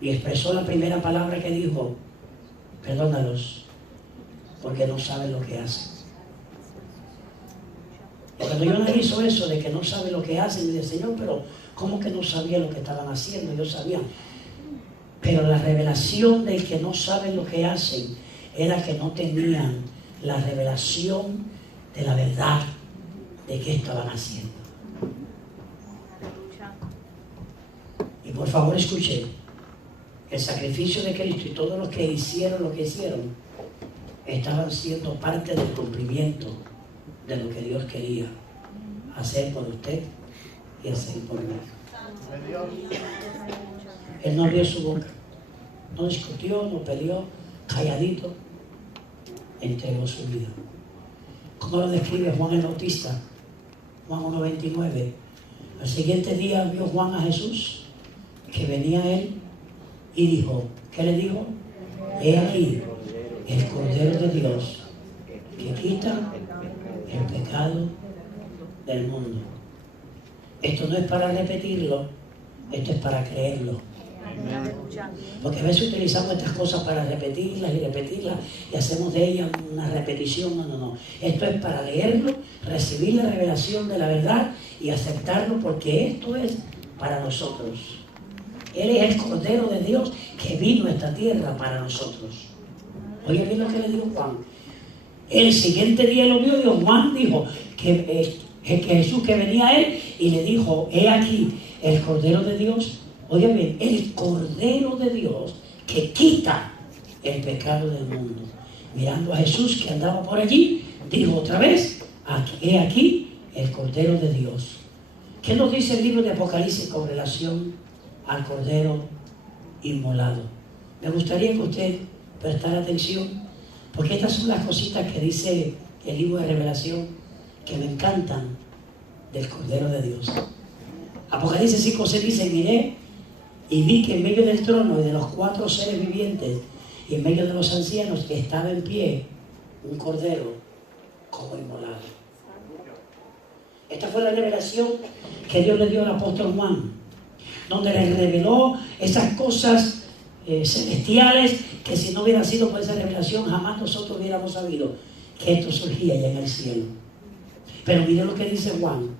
y expresó la primera palabra que dijo, perdónalos, porque no saben lo que hacen. Y cuando yo analizo eso de que no saben lo que hacen, me dice, Señor, pero ¿cómo que no sabía lo que estaban haciendo? Yo sabía. Pero la revelación de que no saben lo que hacen era que no tenían la revelación de la verdad de qué estaban haciendo. Y por favor escuchen, el sacrificio de Cristo y todos los que hicieron lo que hicieron estaban siendo parte del cumplimiento de lo que Dios quería hacer por usted y hacer por mí. Él no abrió su boca, no discutió, no peleó, calladito, entregó su vida. ¿Cómo lo describe Juan el Bautista? Juan 1:29. Al siguiente día vio Juan a Jesús, que venía a él, y dijo, ¿qué le dijo? He aquí el Cordero de Dios, que quita el pecado del mundo. Esto no es para repetirlo, esto es para creerlo. Porque a veces utilizamos estas cosas para repetirlas y hacemos de ellas una repetición. No. Esto es para leerlo, recibir la revelación de la verdad y aceptarlo, porque esto es para nosotros. Él es el Cordero de Dios que vino a esta tierra para nosotros. Oye bien lo que le dijo Juan. El siguiente día lo vio y Juan dijo que Jesús que venía a él y le dijo, he aquí el Cordero de Dios. Oye bien, el Cordero de Dios que quita el pecado del mundo. Mirando a Jesús que andaba por allí, dijo otra vez, he aquí el Cordero de Dios. ¿Qué nos dice el libro de Apocalipsis con relación al Cordero inmolado? Me gustaría que usted prestara atención, porque estas son las cositas que dice el libro de Revelación que me encantan del Cordero de Dios. Apocalipsis 5:6 dice, miré y vi que en medio del trono y de los 4 seres vivientes y en medio de los ancianos estaba en pie un cordero como inmolado. Esta fue la revelación que Dios le dio al apóstol Juan, donde le reveló esas cosas celestiales que si no hubiera sido por esa revelación jamás nosotros hubiéramos sabido que esto surgía allá en el cielo. Pero mire lo que dice Juan.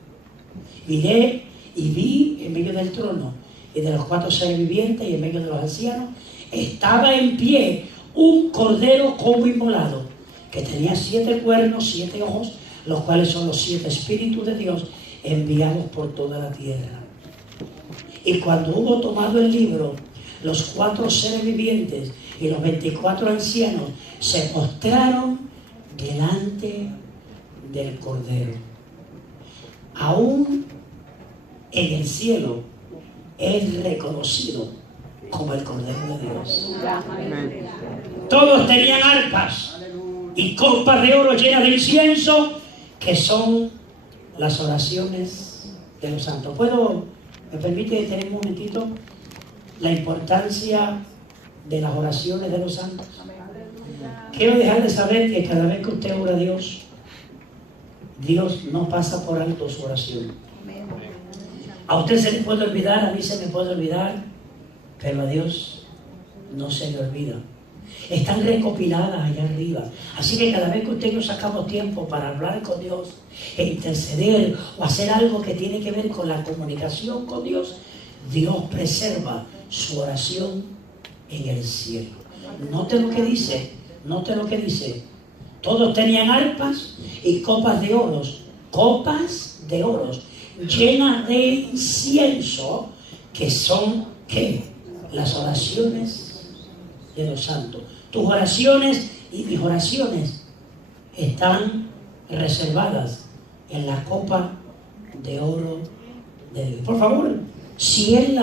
Miré y vi en medio del trono y de los 4 seres vivientes y en medio de los ancianos estaba en pie un cordero como inmolado, que tenía 7 cuernos, 7 ojos, los cuales son los 7 espíritus de Dios enviados por toda la tierra. Y cuando hubo tomado el libro, los 4 seres vivientes y los 24 ancianos se postraron delante del cordero. Aún en el cielo es reconocido como el Cordero de Dios. Todos tenían arpas y copas de oro llenas de incienso, que son las oraciones de los santos. ¿Me permite detener un momentito la importancia de las oraciones de los santos? Quiero dejar de saber que cada vez que usted ora a Dios, Dios no pasa por alto su oración. A usted se le puede olvidar, a mí se me puede olvidar, pero a Dios no se le olvida. Están recopiladas allá arriba. Así que cada vez que usted y yo sacamos tiempo para hablar con Dios e interceder o hacer algo que tiene que ver con la comunicación con Dios, Dios preserva su oración en el cielo. Note lo que dice. Todos tenían arpas y copas de oro llenas de incienso, que son, ¿qué? Las oraciones de los santos. Tus oraciones y mis oraciones están reservadas en la copa de oro de Dios. Por favor, si Él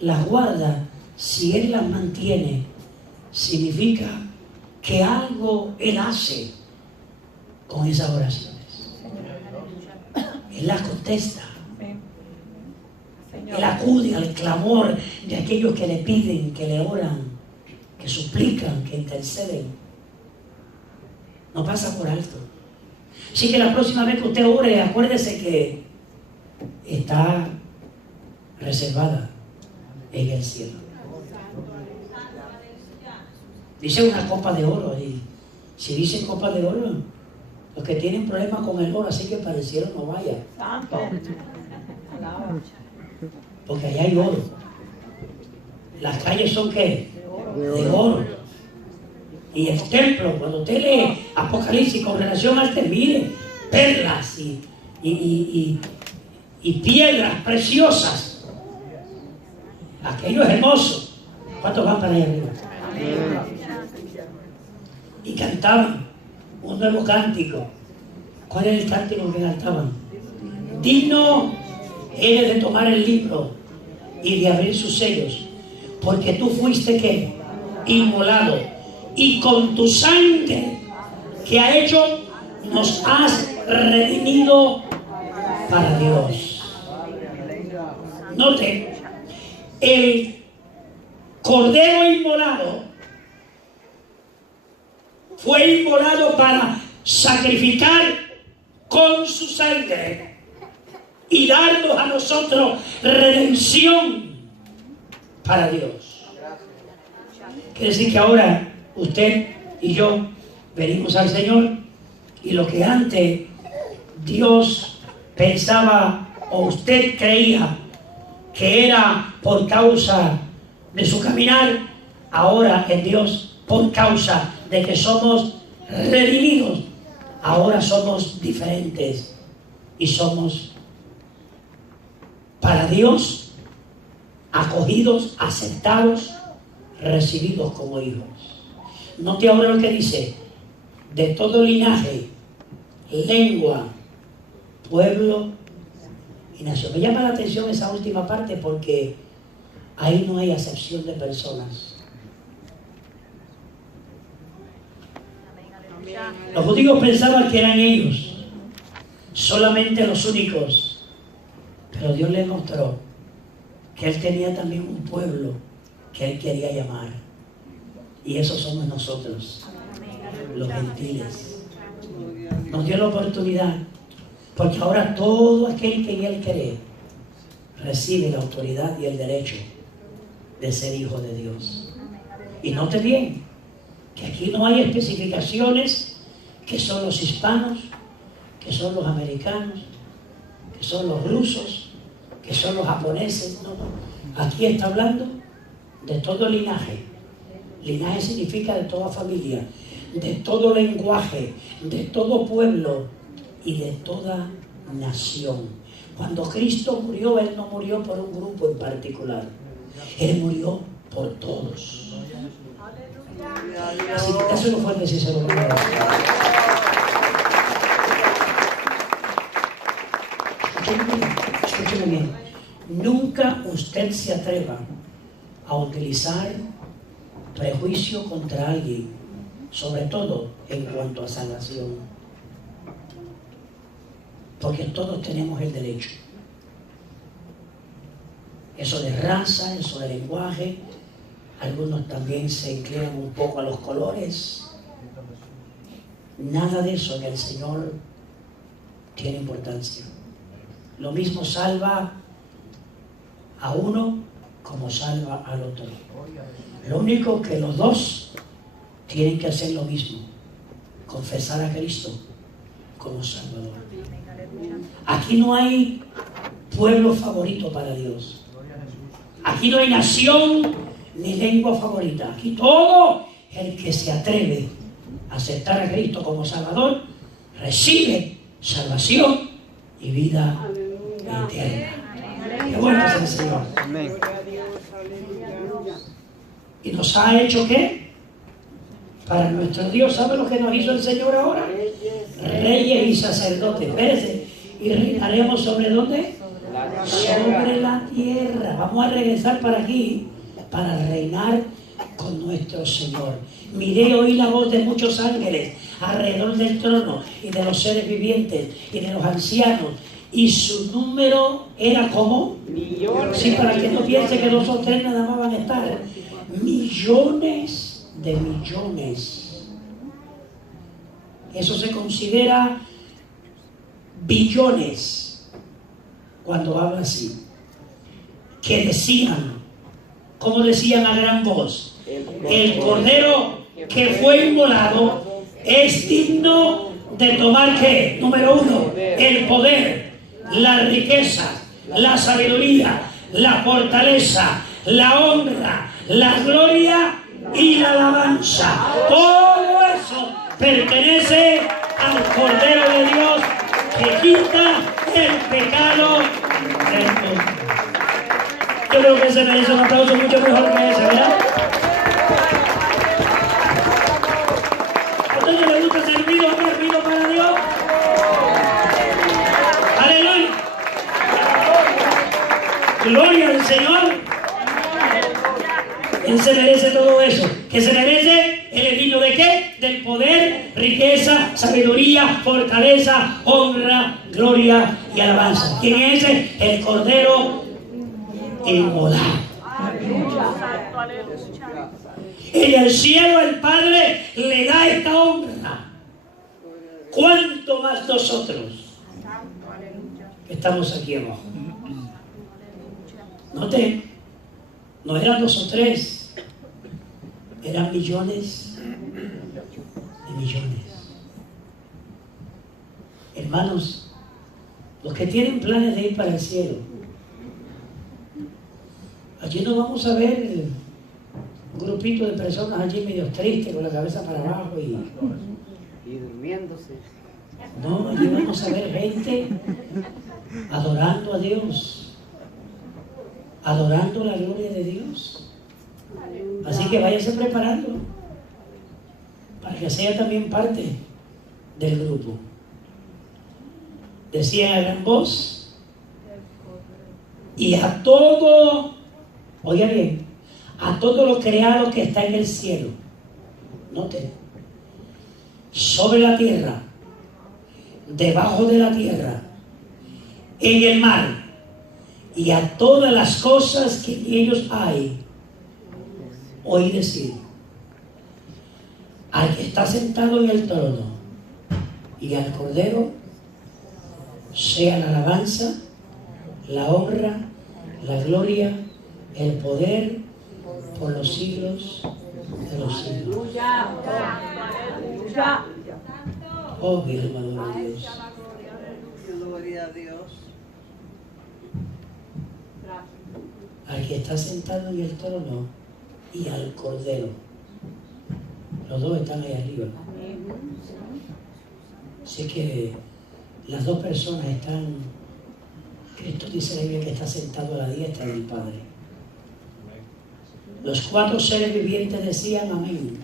las guarda, si Él las mantiene, significa que algo Él hace con esas oraciones. Él las contesta. Él acude al clamor de aquellos que le piden, que le oran, que suplican, que interceden. No pasa por alto. Así que la próxima vez que usted ore, acuérdese que está reservada en el cielo. Dice una copa de oro, y si dice copa de oro, los que tienen problemas con el oro, así que para el cielo no vaya. Porque allá hay oro. Las calles son ¿qué? De oro. Y el templo, cuando usted lee Apocalipsis con relación al templo, mire, perlas y piedras preciosas. Aquello es hermoso. ¿Cuántos van para allá arriba? y cantaban un nuevo cántico. ¿Cuál era el cántico que cantaban? Digno eres de tomar el libro y de abrir sus sellos, porque tú fuiste ¿qué? Inmolado, y con tu sangre que ha hecho nos has redimido para Dios. Note, el cordero inmolado fue inmolado para sacrificar con su sangre y darnos a nosotros redención para Dios. Quiere decir que ahora usted y yo venimos al Señor, y lo que antes Dios pensaba o usted creía que era por causa de su caminar, ahora en Dios, por causa de que somos redimidos, ahora somos diferentes y somos para Dios acogidos, aceptados, recibidos como hijos. Note ahora lo que dice: de todo linaje, lengua, pueblo y nación. Me llama la atención esa última parte, porque ahí no hay acepción de personas. Los judíos pensaban que eran ellos, solamente los únicos, pero Dios les mostró que Él tenía también un pueblo que Él quería llamar, y esos somos nosotros, los gentiles. Nos dio la oportunidad, porque ahora todo aquel que en Él cree recibe la autoridad y el derecho de ser hijo de Dios. Y note bien que aquí no hay especificaciones que son los hispanos, que son los americanos, que son los rusos, que son los japoneses. No, aquí está hablando de todo linaje. Linaje significa de toda familia, de todo lenguaje, de todo pueblo y de toda nación. Cuando Cristo murió, Él no murió por un grupo en particular. Él murió por todos. Así que dáselo fuerte si se lo cree. Escúcheme bien. Nunca usted se atreva a utilizar prejuicio contra alguien, sobre todo en cuanto a salvación, porque todos tenemos el derecho. Eso de raza, eso de lenguaje, algunos también se inclinan un poco a los colores. Nada de eso en el Señor tiene importancia. Lo mismo salva a uno como salva al otro. Lo único que los dos tienen que hacer lo mismo: confesar a Cristo como Salvador. Aquí no hay pueblo favorito para Dios. Aquí no hay nación ni lengua favorita. Aquí todo el que se atreve a aceptar a Cristo como Salvador recibe salvación y vida eterna. Qué bueno es el Señor. Amén. ¿Y nos ha hecho qué? Para nuestro Dios. ¿Sabe lo que nos hizo el Señor ahora? Reyes y sacerdotes. Espérense. ¿Y reinaremos sobre dónde? Sobre la tierra. Vamos a regresar para aquí para reinar con nuestro Señor. Miré y oí la voz de muchos ángeles alrededor del trono y de los seres vivientes y de los ancianos, y su número era como millones. Sí, para que no piense que 2 o 3 nada más van a estar. Millones de millones. Eso se considera billones cuando habla así. Que decían, como decían a gran voz: el cordero que fue inmolado es digno de tomar ¿qué? Número 1, el poder, la riqueza, la sabiduría, la fortaleza, la honra, la gloria y la alabanza. Todo eso pertenece al Cordero de Dios que quita el pecado del mundo. Yo creo que se merece un aplauso mucho mejor que ese, ¿verdad? Gloria al Señor. Él se merece todo eso. ¿Qué se merece? Él es digno ¿de qué? Del poder, riqueza, sabiduría, fortaleza, honra, gloria y alabanza. ¿Quién es ese? El Cordero inmolado. En el cielo el Padre le da esta honra. ¿Cuánto más nosotros que estamos aquí abajo? Note, no eran 2 o 3, eran millones y millones. Hermanos, los que tienen planes de ir para el cielo, allí no vamos a ver un grupito de personas allí medio tristes, con la cabeza para abajo y durmiéndose. no, allí vamos a ver gente adorando a Dios, adorando la gloria de Dios. Así que váyase preparando para que sea también parte del grupo. Decía a gran voz, y a todo, oiga bien, a todo lo creado que está en el cielo, note, sobre la tierra, debajo de la tierra, en el mar, y a todas las cosas que en ellos hay, oí decir, al que está sentado en el trono y al Cordero, sea la alabanza, la honra, la gloria, el poder, por los siglos de los siglos. Oh, mi alma, Dios. Gloria a Dios. Al que está sentado en el trono y al Cordero. Los dos están ahí arriba. Así que las dos personas están. Cristo dice en la Biblia que está sentado a la diestra del Padre. Los 4 seres vivientes decían amén.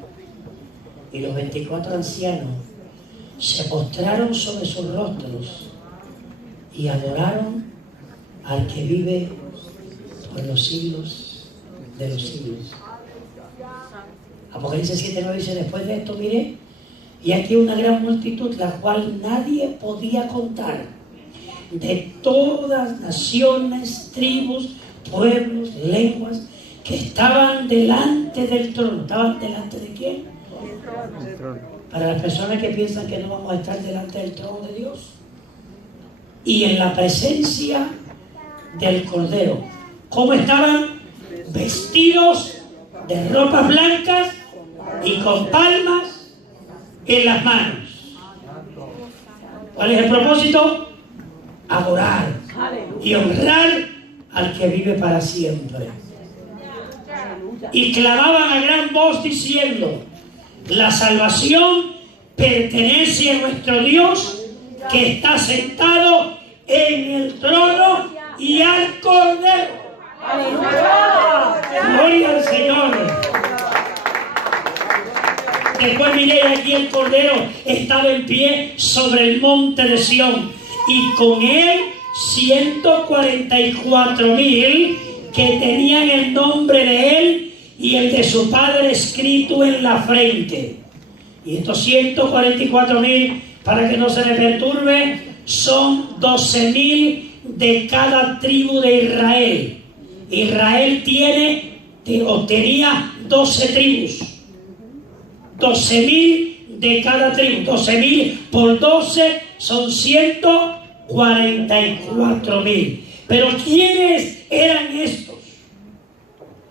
Y los 24 ancianos se postraron sobre sus rostros y adoraron al que vive por los siglos de los siglos. Apocalipsis 7:9 dice, después de esto miré, y aquí una gran multitud, la cual nadie podía contar, de todas naciones, tribus, pueblos, lenguas, que estaban delante del trono. ¿Estaban delante de quién? El trono. Para las personas que piensan que no vamos a estar delante del trono de Dios. Y en la presencia del Cordero. ¿Cómo estaban? Vestidos de ropas blancas y con palmas en las manos. ¿Cuál es el propósito? Adorar y honrar al que vive para siempre. Y clamaban a gran voz diciendo, la salvación pertenece a nuestro Dios que está sentado en el trono y al Cordero. Gloria al Señor. Después miré, aquí el Cordero estaba en pie sobre el monte de Sión, y con él 144,000 que tenían el nombre de él y el de su padre escrito en la frente. Y estos 144,000, para que no se le perturbe, son 12,000 de cada tribu de Israel. Israel tenía 12 tribus. 12,000 de cada tribu. 12,000 por 12 son 144,000. Pero ¿quiénes eran estos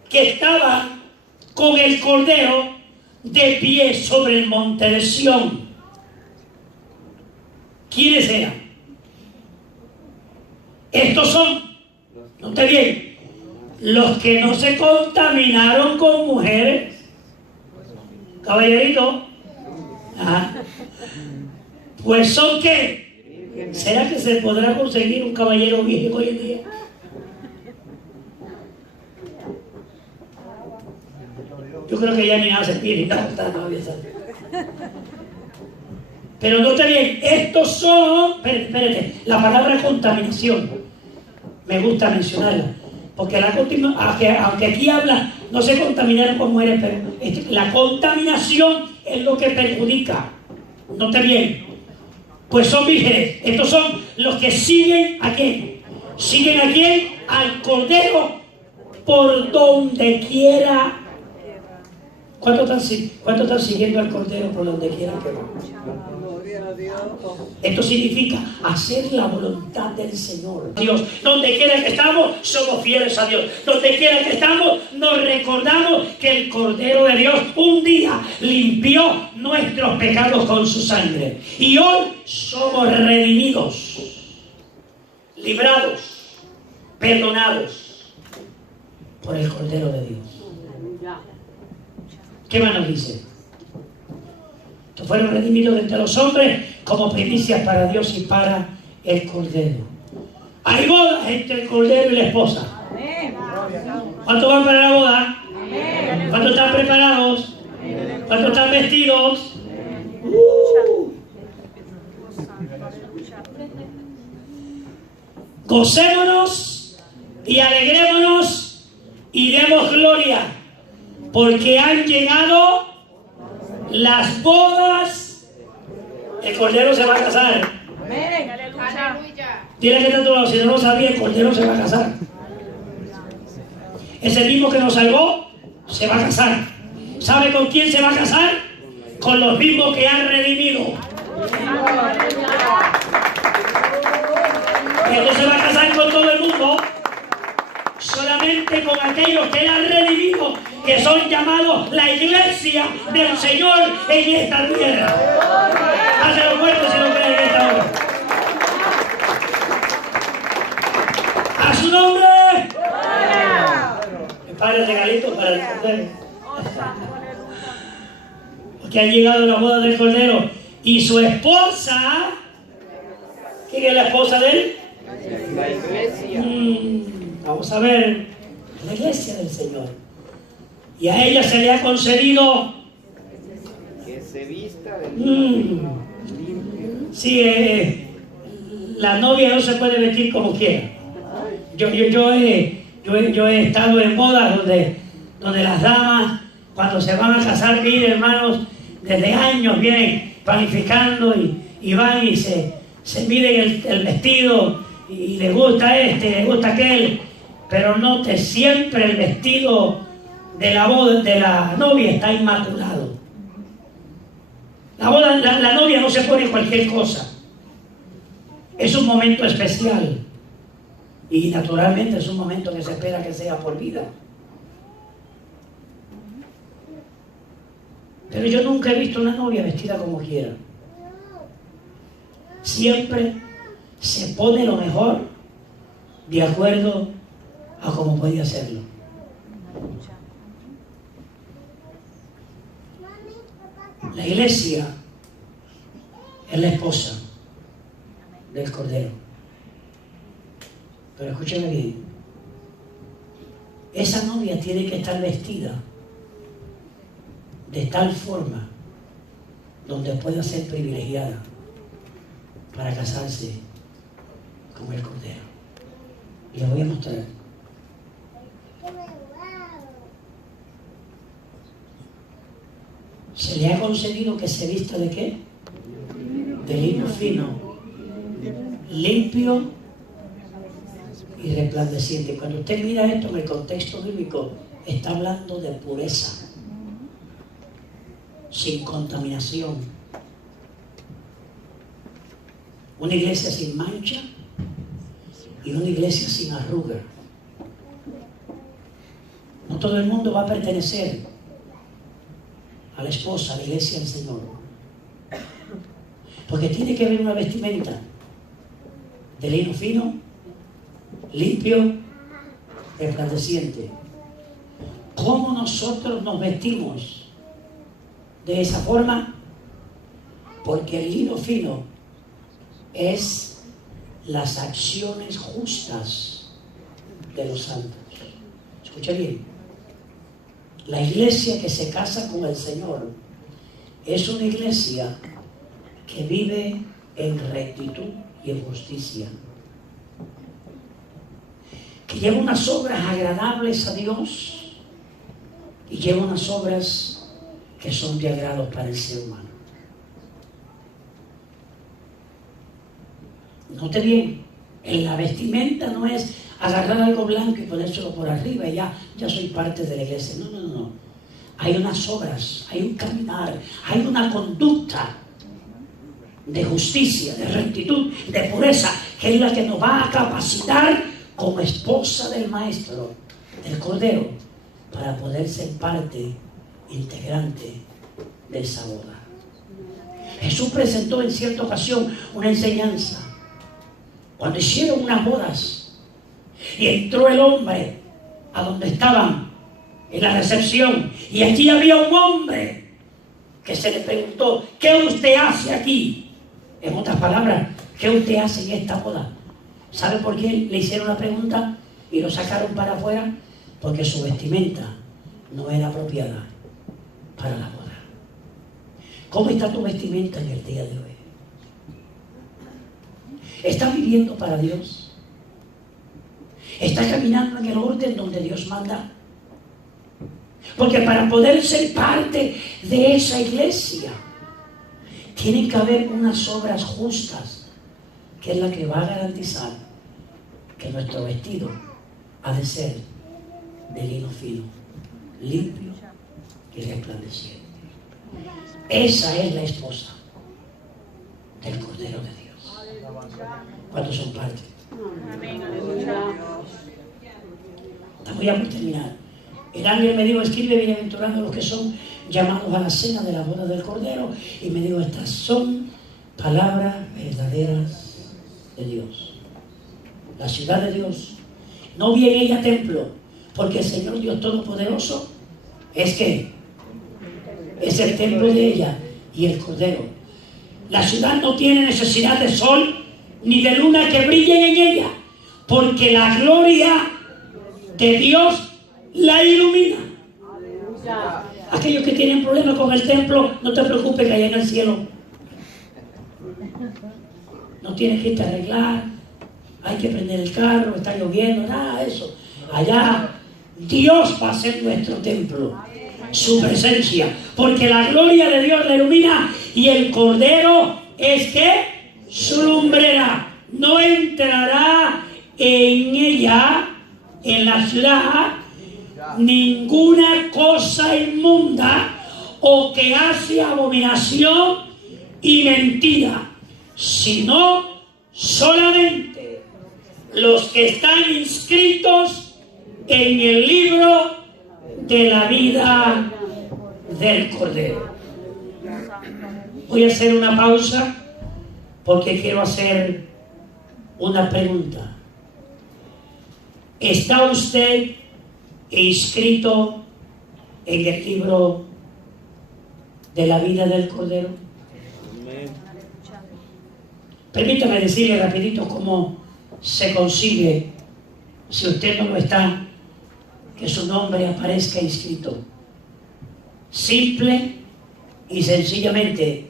que estaban con el Cordero de pie sobre el monte de Sión? ¿Quiénes eran? Estos son, note bien, los que no se contaminaron con mujeres. Caballerito. Ajá. Pues son ¿qué? ¿Será que se podrá conseguir un caballero viejo hoy en día? Yo creo que ya ni nada se pide, está todavía. Pero note bien, estos son, espérate, la palabra contaminación, me gusta mencionarla. Porque aunque aquí habla, no se contaminaron con mujeres, pero la contaminación es lo que perjudica. Note bien. Pues son vírgenes. Estos son los que siguen ¿a quién? ¿Siguen a quién? Al Cordero por donde quiera. ¿Cuántos están siguiendo al Cordero por donde quiera que va? Gloria a Dios. Esto significa hacer la voluntad del Señor. Dios, donde quiera que estamos, somos fieles a Dios. Donde quiera que estamos, nos recordamos que el Cordero de Dios un día limpió nuestros pecados con su sangre. Y hoy somos redimidos, librados, perdonados por el Cordero de Dios. ¿Qué más nos dice? Que fueron redimidos entre los hombres como primicias para Dios y para el Cordero. Hay bodas entre el Cordero y la esposa. ¿Cuántos van para la boda? ¿Cuántos están preparados? ¿Cuántos están vestidos? Gocémonos y alegrémonos y demos gloria, porque han llegado las bodas. El Cordero se va a casar. Amén. Aleluya. Dile que tanto lado, si no lo sabía, el Cordero se va a casar. Ese mismo que nos salvó se va a casar. ¿Sabe con quién se va a casar? Con los mismos que han redimido. Él no se va a casar con todo el mundo, solamente con aquellos que él ha redimido, que son llamados la iglesia del Señor en esta tierra. Hácelo fuerte si no creen en esta hora. A su nombre. El Padre regalito para el Cordero. Porque ha llegado la boda del Cordero y su esposa. ¿Quién es la esposa de él? La iglesia. Vamos a ver, la iglesia del Señor. Y a ella se le ha concedido Que se vista de sí, la novia no se puede vestir como quiera. Yo he estado en bodas donde las damas, cuando se van a casar, miren, hermanos, desde años vienen planificando y van y se miden el vestido y les gusta les gusta aquel, pero note, siempre el vestido de la boda, de la novia, está inmaculado. La novia no se pone cualquier cosa. Es un momento especial y naturalmente es un momento que se espera que sea por vida. Pero yo nunca he visto una novia vestida como quiera. Siempre se pone lo mejor de acuerdo a cómo puede hacerlo. La iglesia es la esposa del Cordero. Pero escúchame bien. Esa novia tiene que estar vestida de tal forma donde pueda ser privilegiada para casarse con el Cordero. Y les voy a mostrar. Se le ha concedido que se vista ¿de qué? De lino fino, limpio y resplandeciente. Cuando usted mira esto en el contexto bíblico, está hablando de pureza, sin contaminación. Una iglesia sin mancha y una iglesia sin arruga. No todo el mundo va a pertenecer a la esposa, a la iglesia del Señor, porque tiene que haber una vestimenta de lino fino, limpio, resplandeciente. ¿Cómo nosotros nos vestimos de esa forma? Porque el lino fino es las acciones justas de los santos. Escucha bien. La iglesia que se casa con el Señor es una iglesia que vive en rectitud y en justicia. que lleva unas obras agradables a Dios y lleva unas obras que son de agrado para el ser humano. Note bien, en la vestimenta no es agarrar algo blanco y ponérselo por arriba y ya soy parte de la iglesia. No, no, no. Hay unas obras, hay un caminar, hay una conducta de justicia, de rectitud, de pureza, que es la que nos va a capacitar como esposa del Maestro, del Cordero, para poder ser parte integrante de esa boda. Jesús presentó en cierta ocasión una enseñanza. Cuando hicieron unas bodas y entró el hombre a donde estaban en la recepción, y allí había un hombre que se le preguntó: ¿qué usted hace aquí? En otras palabras, ¿qué usted hace en esta boda? ¿Sabe por qué le hicieron la pregunta y lo sacaron para afuera? Porque su vestimenta no era apropiada para la boda. ¿Cómo está tu vestimenta en el día de hoy? ¿Estás viviendo para Dios? ¿Estás caminando en el orden donde Dios manda? Porque para poder ser parte de esa iglesia, tienen que haber unas obras justas, que es la que va a garantizar que nuestro vestido ha de ser de lino fino, limpio y resplandeciente. Esa es la esposa del Cordero de Dios. ¿Cuántos son parte? Estamos ya por terminar. El ángel me dijo: escribe, bienaventurados los que son llamados a la cena de la boda del Cordero. Y me dijo: estas son palabras verdaderas de Dios. La ciudad de Dios. No vi en ella templo, porque el Señor Dios Todopoderoso es que es el templo de ella y el Cordero. La ciudad no tiene necesidad de sol ni de luna que brillen en ella, porque la gloria de Dios la ilumina. Aquellos que tienen problemas con el templo, no te preocupes, que allá en el cielo no tienes que irte a arreglar, hay que prender el carro, está lloviendo, nada de eso. Allá Dios va a ser nuestro templo, su presencia, porque la gloria de Dios la ilumina, y el Cordero es que su lumbrera. No entrará en ella, en la ciudad, ninguna cosa inmunda o que hace abominación y mentira, sino solamente los que están inscritos en el libro de la vida del Cordero. Voy a hacer una pausa porque quiero hacer una pregunta. ¿Está usted inscrito en el libro de la vida del Cordero? Permítame decirle rapidito cómo se consigue, si usted no lo está, que su nombre aparezca inscrito. Simple y sencillamente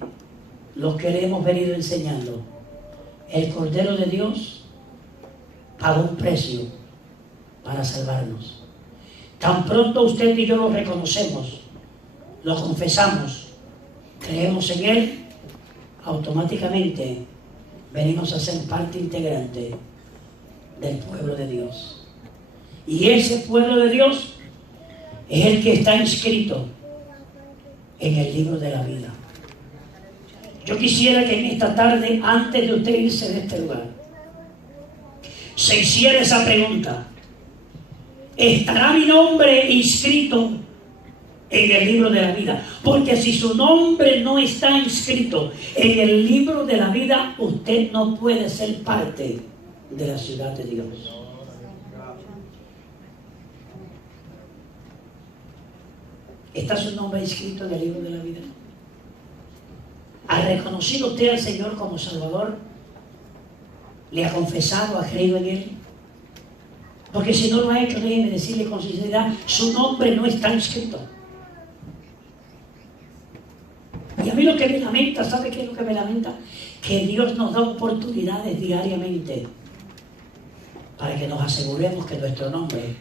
lo que le hemos venido enseñando. El Cordero de Dios pagó un precio para salvarnos. Tan pronto usted y yo lo reconocemos, lo confesamos, creemos en Él, automáticamente venimos a ser parte integrante del pueblo de Dios. Y ese pueblo de Dios es el que está inscrito en el libro de la vida. Yo quisiera que en esta tarde, antes de usted irse de este lugar, se hiciera esa pregunta: ¿estará mi nombre inscrito en el libro de la vida? Porque si su nombre no está inscrito en el libro de la vida, usted no puede ser parte de la ciudad de Dios. ¿Está su nombre inscrito en el libro de la vida? ¿Ha reconocido usted al Señor como Salvador? ¿Le ha confesado, ha creído en Él? Porque si no lo ha hecho, déjeme decirle con sinceridad, su nombre no está inscrito. Y a mí lo que me lamenta, ¿sabe qué es lo que me lamenta? Que Dios nos da oportunidades diariamente para que nos aseguremos que nuestro nombre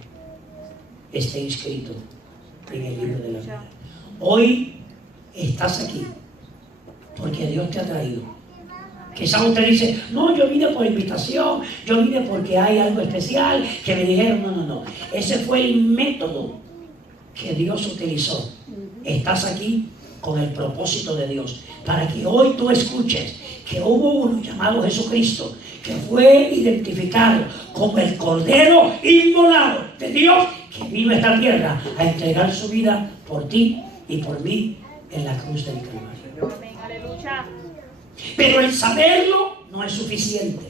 esté inscrito en el libro de la vida. Hoy estás aquí porque Dios te ha traído. Quizás usted dice, no, yo vine por invitación, yo vine porque hay algo especial que me dijeron. No. Ese fue el método que Dios utilizó. Estás aquí con el propósito de Dios, para que hoy tú escuches que hubo uno llamado Jesucristo, que fue identificado como el Cordero inmolado de Dios, que vino a esta tierra a entregar su vida por ti y por mí en la cruz del Calvario. Aleluya. Pero el saberlo no es suficiente.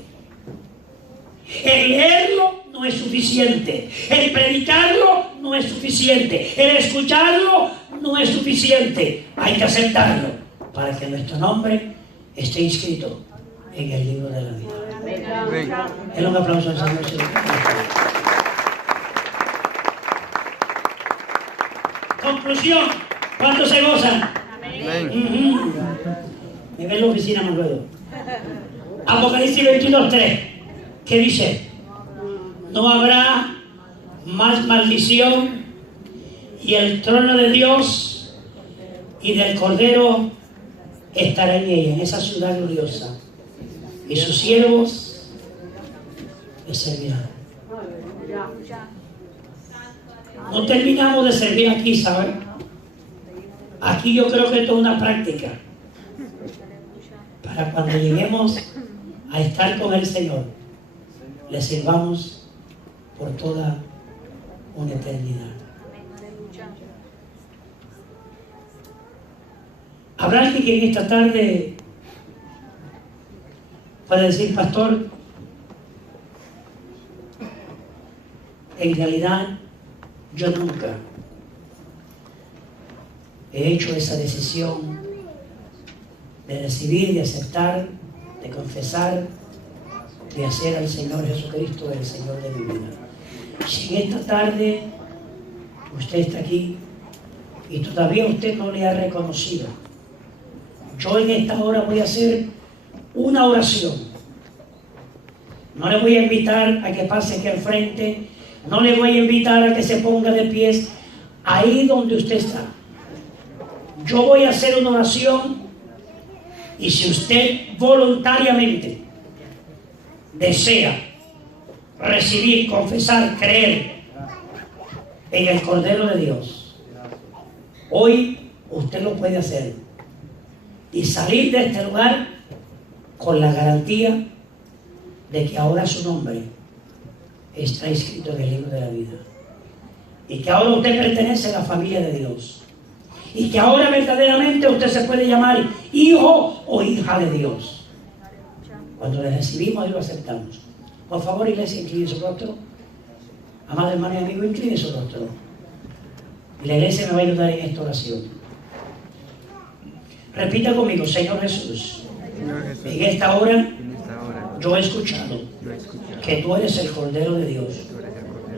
El leerlo no es suficiente. El predicarlo no es suficiente. El escucharlo no es suficiente. Hay que aceptarlo para que nuestro nombre esté inscrito en el libro de la vida. Es un aplauso al Señor. Conclusión. ¿Cuántos se gozan? Me ven en la oficina más luego. Apocalipsis 22:3. ¿Qué dice? No habrá más maldición, y el trono de Dios y del Cordero estará en ella, en esa ciudad gloriosa, y sus siervos le servirán. No terminamos de servir aquí, ¿saben? Aquí yo creo que esto es una práctica para cuando lleguemos a estar con el Señor, le sirvamos por toda una eternidad. Habrá alguien que en esta tarde puede decir, pastor, en realidad yo nunca he hecho esa decisión de recibir, de aceptar, de confesar, de hacer al Señor Jesucristo el Señor de mi vida. Si en esta tarde usted está aquí y todavía usted no le ha reconocido, yo en esta hora voy a hacer una oración. No le voy a invitar a que pase aquí al frente, no le voy a invitar a que se ponga de pies ahí donde usted está. Yo voy a hacer una oración, y si usted voluntariamente desea recibir, confesar, creer en el Cordero de Dios, hoy usted lo puede hacer y salir de este lugar con la garantía de que ahora su nombre está escrito en el libro de la vida, y que ahora usted pertenece a la familia de Dios, y que ahora verdaderamente usted se puede llamar hijo o hija de Dios. Cuando le recibimos y lo aceptamos. Por favor, iglesia, incline su rostro. Amado hermano y amigo, incline su rostro. Y la iglesia me va a ayudar en esta oración. Repita conmigo, Señor Jesús, en esta hora yo he escuchado que tú eres el Cordero de Dios,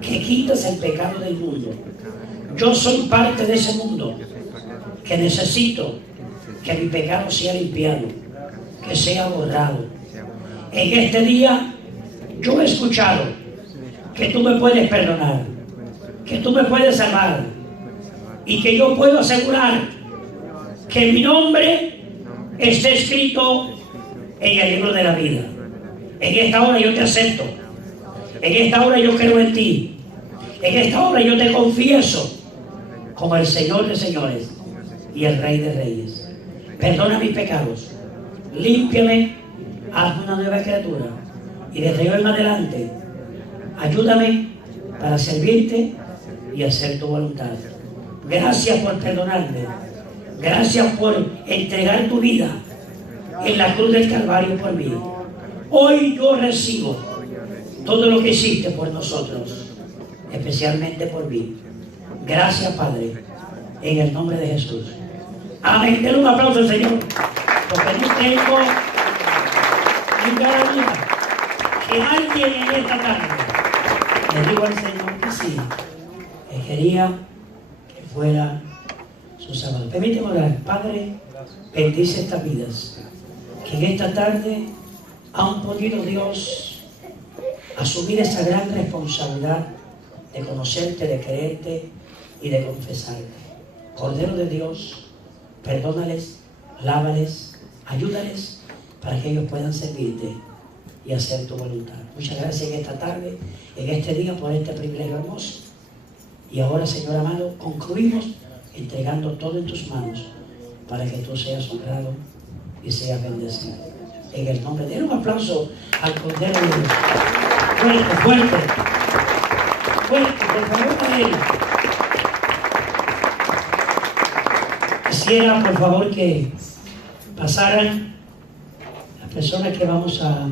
que quitas el pecado del mundo. Yo soy parte de ese mundo que necesito que mi pecado sea limpiado, que sea borrado. En este día yo he escuchado que tú me puedes perdonar, que tú me puedes amar, y que yo puedo asegurar que mi nombre esté escrito en el libro de la vida. En esta hora yo te acepto, en esta hora yo creo en ti, en esta hora yo te confieso como el Señor de señores y el Rey de reyes. Perdona mis pecados, límpiame, hazme una nueva criatura, y desde hoy en adelante ayúdame para servirte y hacer tu voluntad. Gracias por perdonarme, gracias por entregar tu vida en la cruz del Calvario por mí. Hoy yo recibo todo lo que hiciste por nosotros, especialmente por mí. Gracias, Padre, en el nombre de Jesús. Amén. Denle un aplauso al Señor, porque no tengo ninguna duda que alguien en esta tarde le dijo al Señor que sí, que quería que fuera su Salvador. Permíteme orar. Padre, bendice estas vidas que en esta tarde han podido, Dios, asumir esa gran responsabilidad de conocerte, de creerte y de confesarte. Cordero de Dios, perdónales, lávales, ayúdales para que ellos puedan servirte y hacer tu voluntad. Muchas gracias en esta tarde, en este día, por este privilegio hermoso. Y ahora, Señor amado, concluimos entregando todo en tus manos para que tú seas honrado y seas bendecido. En el nombre de Él, un aplauso al Cordero de Dios. Fuerte, fuerte. Fuerte, por favor, a Él. Quisiera, por favor, que pasaran las personas que vamos a